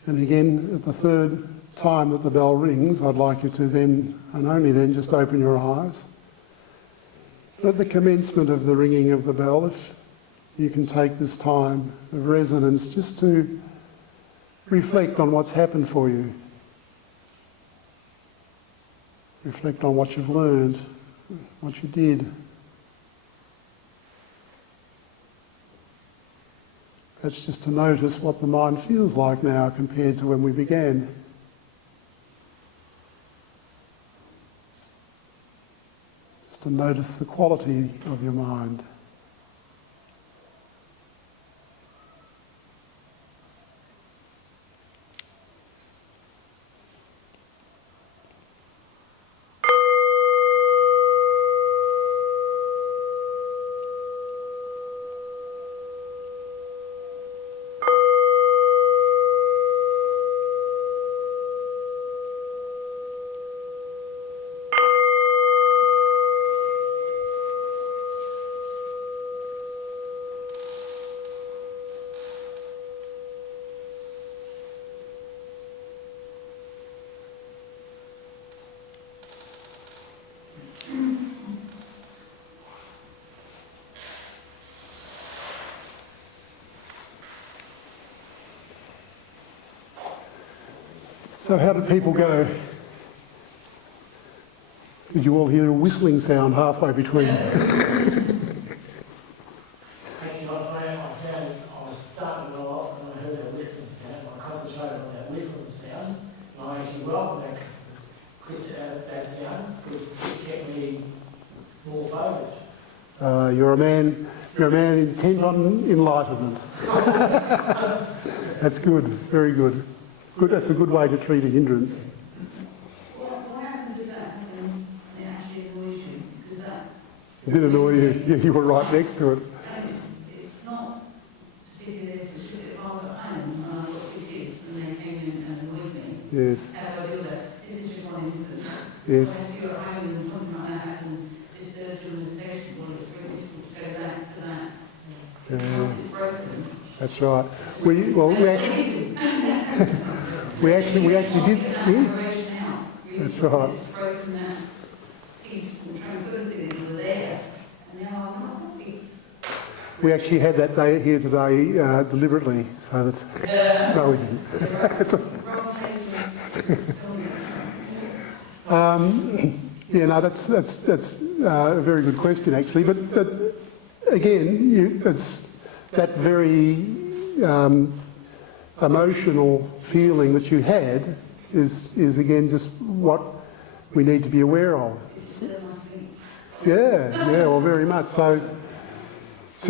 And again, at the third time that the bell rings, I'd like you to then, and only then, just open your eyes. At the commencement of the ringing of the bell, if you can take this time of resonance just to reflect on what's happened for you. Reflect on what you've learned, what you did. That's just to notice what the mind feels like now compared to when we began. Just to notice the quality of your mind. So how did people go? Did you all hear a whistling sound halfway between? Actually, I was starting to go off and I heard that whistling sound. I concentrated on that whistling sound. And I actually welcomed that sound because it kept me more focused. You're a man intent on enlightenment. That's good, very good. Good. That's a good way to treat a hindrance. What happens if that happens? It actually annoys you because that. It did annoy you. Yeah, you were right next to it. It's not particularly this. It's just if I was at home and I got two kids and they came in and annoyed me. Yes. How do I deal with that? This is just one instance. Yes. So if you're at home and something like that happens, disturbs your meditation, well, it's very difficult to go back to that. Once it's broken. That's right. We actually. We actually did. Liberation out. That's right. Just broken that peace and tranquility that you were there, and now I'm not happy. We actually had that day here today deliberately, so that's no, we didn't. Wrong places. Yeah, no, that's a very good question actually. But again, it's that very emotional feeling that you had is again just what we need to be aware of. Yeah, well, very much so. Just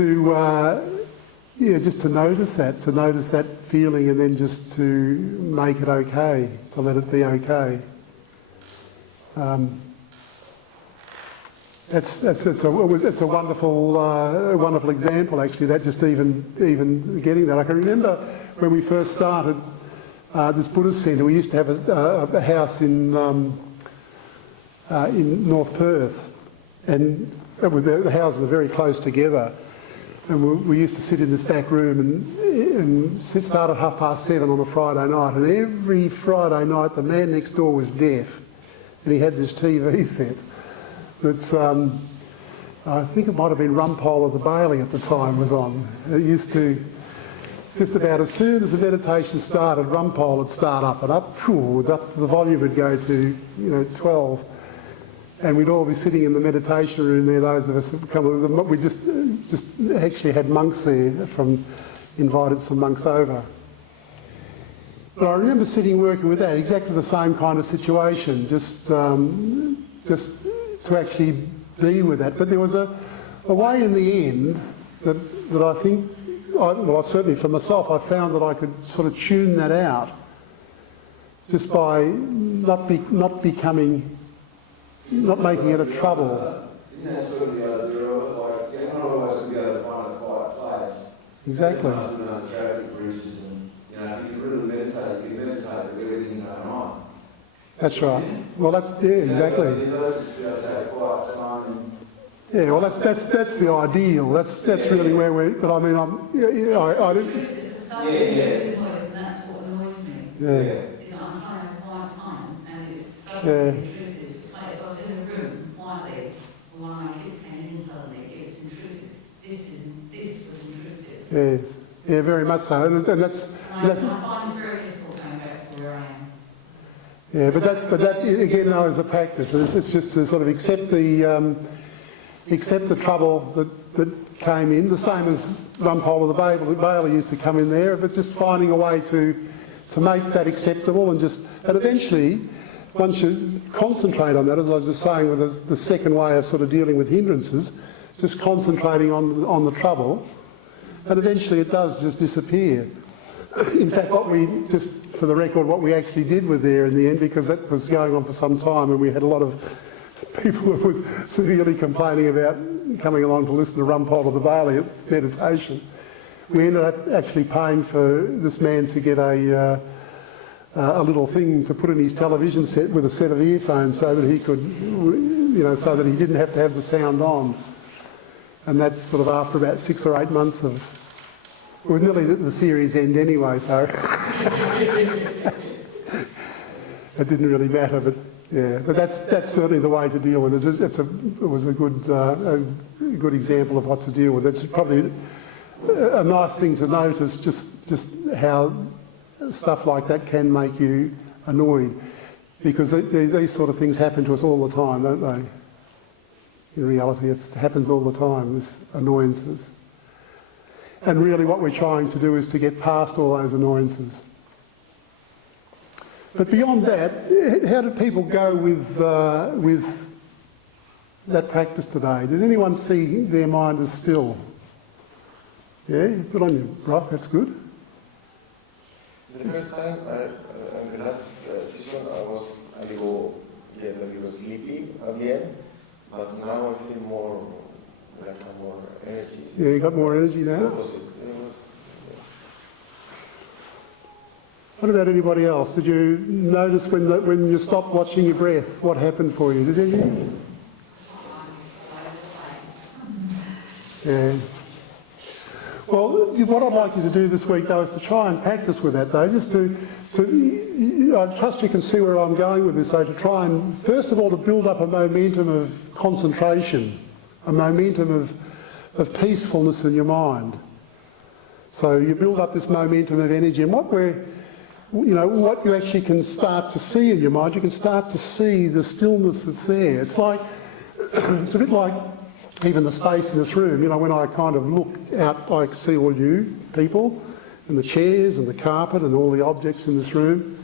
to notice that feeling, and then just to make it okay, to let it be okay. It's a wonderful example actually. That just even getting that. I can remember when we first started this Buddhist Centre. We used to have a house in North Perth, and the houses are very close together. And we used to sit in this back room and start at 7:30 on a Friday night. And every Friday night, the man next door was deaf, and he had this TV set. That's, I think it might have been Rumpole of the Bailey at the time was on. It used to, just about as soon as the meditation started, Rumpole would start up and up, the volume would go to 12. And we'd all be sitting in the meditation room there, those of us that would come. We just actually had monks there invited some monks over. But I remember working with that, exactly the same kind of situation, just to actually be with that. But there was a way in the end that I think, certainly for myself, I found that I could sort of tune that out just by not making it a trouble. Yeah, sort of the idea of like, you're not always going to be able to find a quiet place. Exactly. Traffic bridges and, if you really meditate, you meditate with everything going on. That's right. Well, exactly. You know, just be able to take a quiet time and... Yeah, well, that's the ideal. That's really where we're. But I mean, I didn't. It's a sudden intrusive noise, and that's what annoys me. Yeah. Is that I'm trying to have a quiet time, and it's suddenly intrusive. It's like if I was in a room quietly, while my kids came in suddenly, it's intrusive. This was intrusive. Yes. Yeah, very much so, and that's. I find it very difficult going back to where I am. Yeah, but that again, though, is a practice. It's just to sort of accept the trouble that came in, the same as Rumpole of the Bailey used to come in there, but just finding a way to make that acceptable, and eventually, once you concentrate on that, as I was just saying, with the second way of sort of dealing with hindrances, just concentrating on the trouble, and eventually it does just disappear. In fact, just for the record, what we actually did with there in the end, because that was going on for some time, and we had a lot of people who were severely complaining about coming along to listen to Rumpole of the Bailey at meditation. We ended up actually paying for this man to get a little thing to put in his television set with a set of earphones so that he could, so that he didn't have to have the sound on. And that's sort of after about 6 or 8 months of... It was nearly the series end anyway, so... It didn't really matter, but... Yeah, but that's certainly the way to deal with it. It was a good example of what to deal with. It's probably a nice thing to notice, just how stuff like that can make you annoyed, because these sort of things happen to us all the time, don't they? In reality, it happens all the time, this annoyances. And really what we're trying to do is to get past all those annoyances. But beyond that, how did people go with that practice today? Did anyone see their mind as still? Yeah, good on you, Brock, that's good. The first time, and the last session, I was a little sleepy at the end, but now I feel more energy. Yeah, you got more energy now? What about anybody else? Did you notice when you stopped watching your breath, what happened for you? Did you? Yeah. Well, what I'd like you to do this week, though, is to try and practice with that, though, just I trust you can see where I'm going with this, so to try and, first of all, to build up a momentum of concentration, a momentum of peacefulness in your mind. So you build up this momentum of energy, and what you actually can start to see in your mind, you can start to see the stillness that's there. It's like, it's a bit like even the space in this room. When I kind of look out, I see all you people, and the chairs and the carpet and all the objects in this room.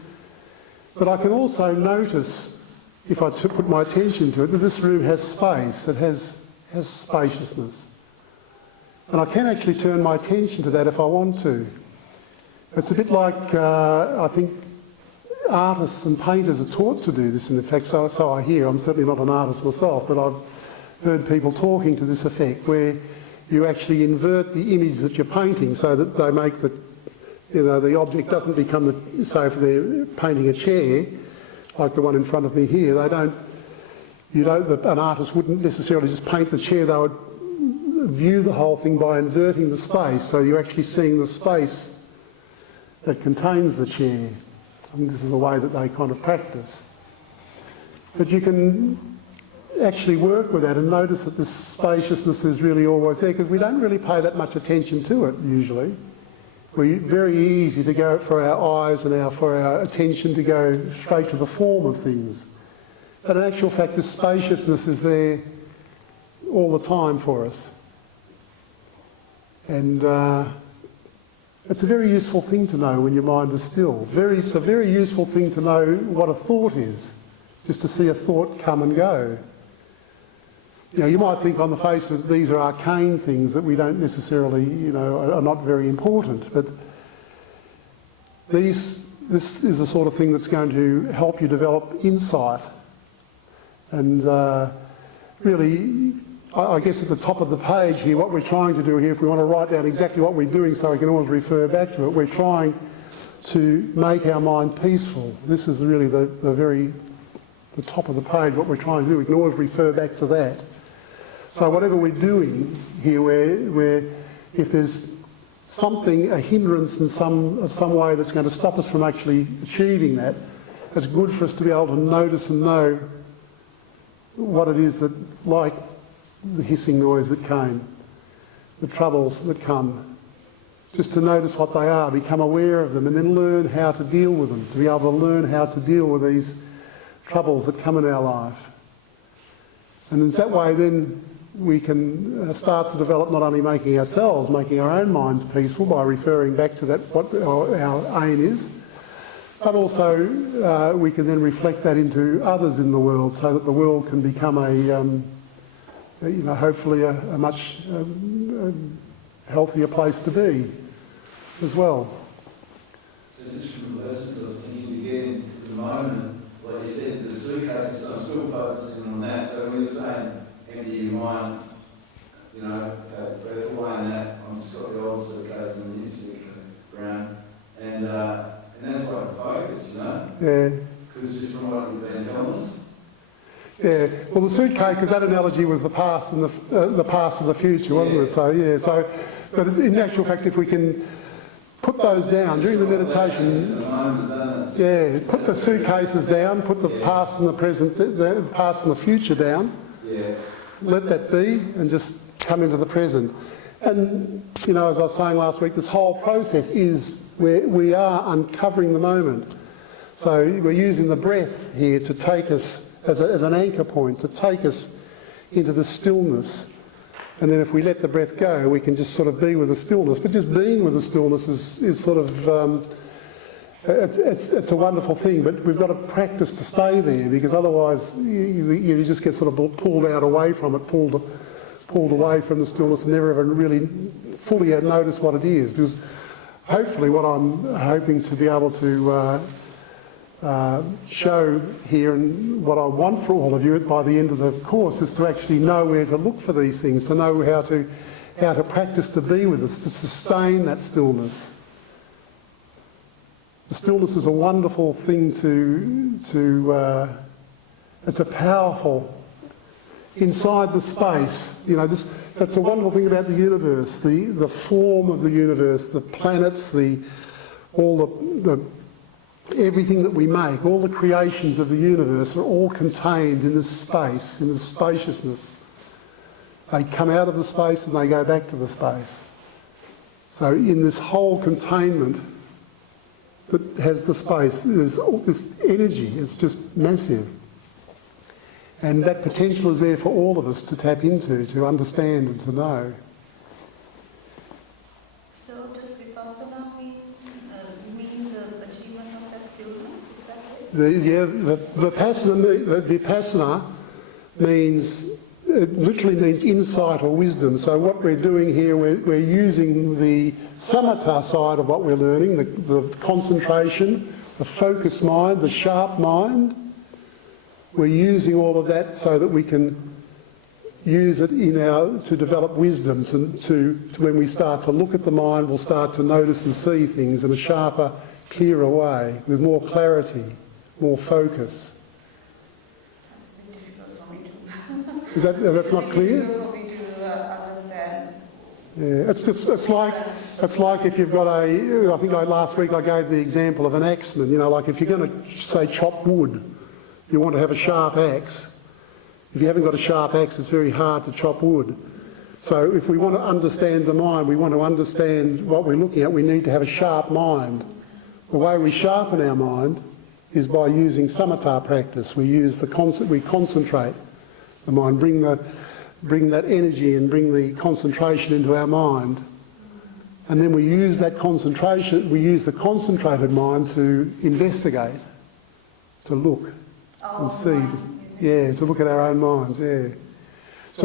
But I can also notice, if I put my attention to it, that this room has space, it has spaciousness. And I can actually turn my attention to that if I want to. It's a bit like, I think, artists and painters are taught to do this, in fact, so I hear. I'm certainly not an artist myself, but I've heard people talking to this effect, where you actually invert the image that you're painting so that they make the object doesn't become so if they're painting a chair, like the one in front of me here, an artist wouldn't necessarily just paint the chair, they would view the whole thing by inverting the space, so you're actually seeing the space that contains the chair. I think this is a way that they kind of practice. But you can actually work with that and notice that this spaciousness is really always there, because we don't really pay that much attention to it usually. We're very easy to go for our eyes and for our attention to go straight to the form of things. But in actual fact, this spaciousness is there all the time for us. And it's a very useful thing to know when your mind is still. It's a very useful thing to know what a thought is, just to see a thought come and go. You might think on the face that these are arcane things that we don't necessarily, are not very important, but this is the sort of thing that's going to help you develop insight. And really, I guess at the top of the page here, what we're trying to do here, if we want to write down exactly what we're doing so we can always refer back to it, we're trying to make our mind peaceful. This is really the top of the page, what we're trying to do. We can always refer back to that. So whatever we're doing here, where if there's something, a hindrance in some way that's going to stop us from actually achieving that, it's good for us to be able to notice and know what it is that, like the hissing noise that came, the troubles that come, just to notice what they are, become aware of them, and then learn how to deal with them, to be able to learn how to deal with these troubles that come in our life. And in that way then we can start to develop not only making our own minds peaceful by referring back to that, what our aim is, but also we can then reflect that into others in the world, so that the world can become hopefully a much healthier place to be as well. So just from the lessons, I was thinking to get into the moment, like you said, the suitcases, so I'm still focusing on that. So when you're saying empty your mind, breath away and that, I've just got the old suitcase and the new suitcase around, and that's like a focus, Yeah. Because just from what you've been telling us. Yeah, well, the suitcase, because that analogy was the past and the past and the future, wasn't it? So yeah, but in actual fact, if we can put those down during the meditation, put the suitcases down, put the past and the present, the past and the future down. Yeah. Let that be, and just come into the present. And as I was saying last week, this whole process is where we are uncovering the moment. So we're using the breath here to take us as an anchor point, to take us into the stillness. And then if we let the breath go, we can just sort of be with the stillness. But just being with the stillness is sort of, it's a wonderful thing, but we've got to practice to stay there, because otherwise you just get sort of pulled out away from it, pulled away from the stillness, and never ever really fully notice what it is. Because hopefully what I'm hoping to be able to show here, and what I want for all of you by the end of the course, is to actually know where to look for these things, to know how to practice to be with us, to sustain that stillness. The stillness is a wonderful thing it's a powerful inside the space. You know, that's the wonderful thing about the universe, the form of the universe, the planets, everything that we make, all the creations of the universe are all contained in this space, in this spaciousness. They come out of the space and they go back to the space. So in this whole containment that has the space, there's all this energy, it's just massive. And that potential is there for all of us to tap into, to understand and to know. So does Vipassana mean the achievement of that stillness? Is that it? Vipassana means, it literally means insight or wisdom. So what we're doing here, we're using the samatha side of what we're learning, the concentration, the focused mind, the sharp mind. We're using all of that so that we can use it to develop wisdom, to when we start to look at the mind, we'll start to notice and see things in a sharper, clearer way, with more clarity, more focus. That's a bit difficult for me to That's not clear? for me to understand. Yeah, it's like if you've got I think last week I gave the example of an axeman, you know, like if you're going to, say, chop wood, you want to have a sharp axe. If you haven't got a sharp axe, it's very hard to chop wood. So if we want to understand the mind, we want to understand what we're looking at, we need to have a sharp mind. The way we sharpen our mind is by using samatha practice. We concentrate the mind, bring that energy and bring the concentration into our mind. And then we use that concentration, we use the concentrated mind to investigate, to look and see, to look at our own minds, to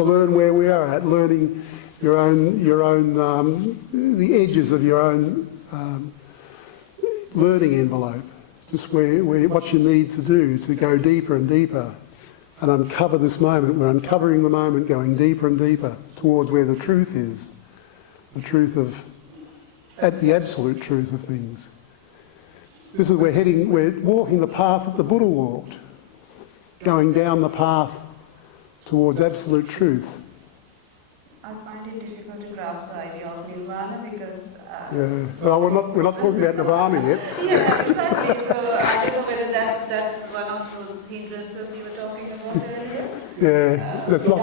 learn where we are at, learning the edges of your own learning envelope, just what you need to do to go deeper and deeper and uncover this moment. We're uncovering the moment, going deeper and deeper towards where the truth is, the absolute truth of things. This is we're walking the path that the Buddha walked, going down the path towards absolute truth. I find it difficult to grasp the idea of nirvana because... Well, we're not talking about nirvana yet. Yeah, exactly. So I don't know whether that's one of those hindrances you were talking about earlier. Yeah, that's not...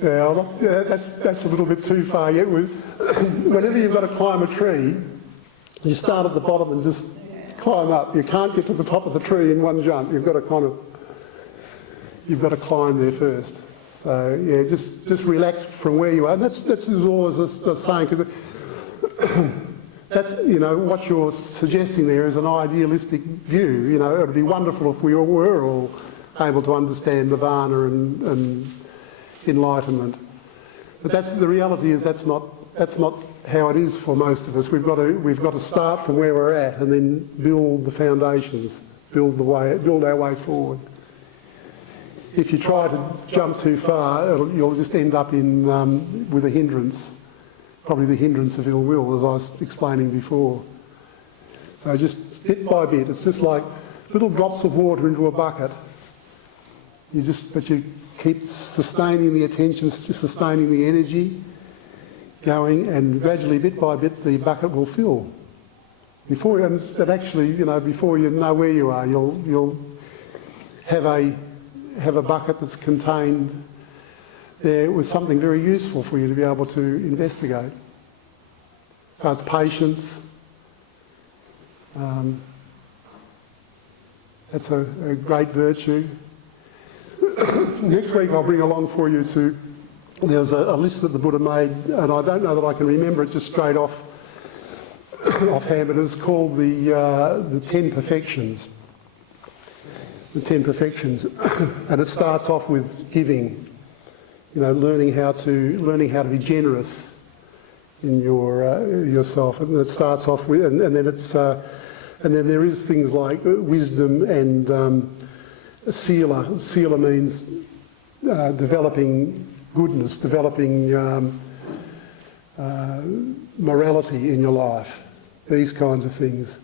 that's a little bit too far yet. Whenever you've got to climb a tree, you start at the bottom and just climb up. You can't get to the top of the tree in one jump. You've got to climb there first. So yeah, just relax from where you are. And that's always a saying, because that's, you know, what you're suggesting there is an idealistic view. You know, it would be wonderful if we were all able to understand nirvana and enlightenment. But the reality is that's not how it is for most of us. We've got to start from where we're at and then build the foundations, build our way forward. If you try to jump too far, you'll just end up with a hindrance, probably the hindrance of ill will, as I was explaining before. So just bit by bit, it's just like little drops of water into a bucket. But you keep sustaining the attention, sustaining the energy, going, and gradually, bit by bit, the bucket will fill. Before you know where you are, you'll have a bucket that's contained there with something very useful for you to be able to investigate. So it's patience. That's a great virtue. Next week I'll bring along for you there was a list that the Buddha made, and I don't know that I can remember it just straight offhand, but it's called the 10 Perfections. The 10 Perfections, and it starts off with giving. You know, learning how to be generous in yourself, and it starts off with, and then there is things like wisdom and sila. Sila means developing goodness, developing morality in your life, these kinds of things.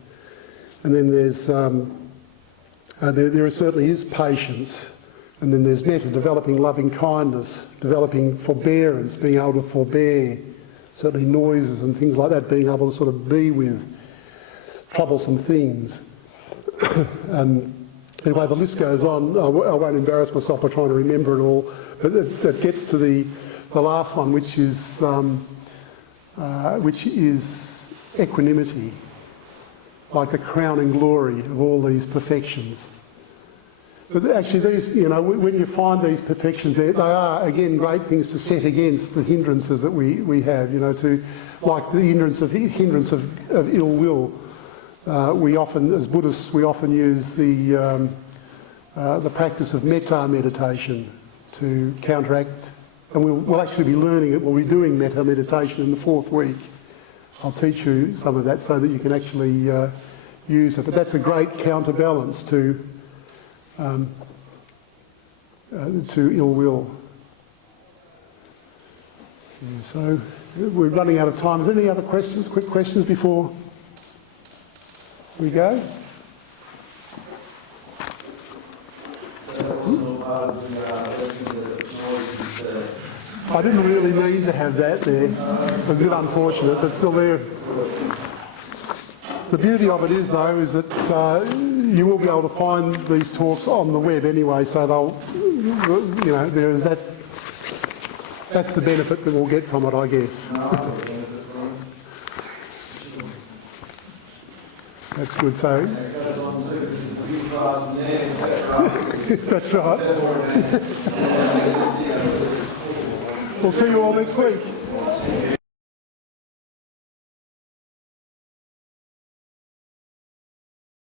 And then there certainly is patience, And then there's metta, developing loving kindness, developing forbearance, being able to forbear, certainly noises and things like that, being able to sort of be with troublesome things. And anyway, the list goes on. I won't embarrass myself by trying to remember it all, but it gets to the last one, which is equanimity, like the crowning glory of all these perfections. But actually these, you know, when you find these perfections, they are, again, great things to set against the hindrances that we have, you know, like the hindrance of ill will. We often, as Buddhists, we often use the practice of metta meditation to counteract, and we'll actually be learning it. We'll be doing metta meditation in the 4th week. I'll teach you some of that so that you can actually use it. But that's a great counterbalance to ill will. Yeah, so we're running out of time. Is there any other questions, quick questions before we go? I didn't really mean to have that there. It was a bit unfortunate, but still there. The beauty of it is, though, is that you will be able to find these talks on the web anyway, so they'll, you know, there is that. That's the benefit that we'll get from it, I guess. That's good. So. That's right. We'll see you all next week.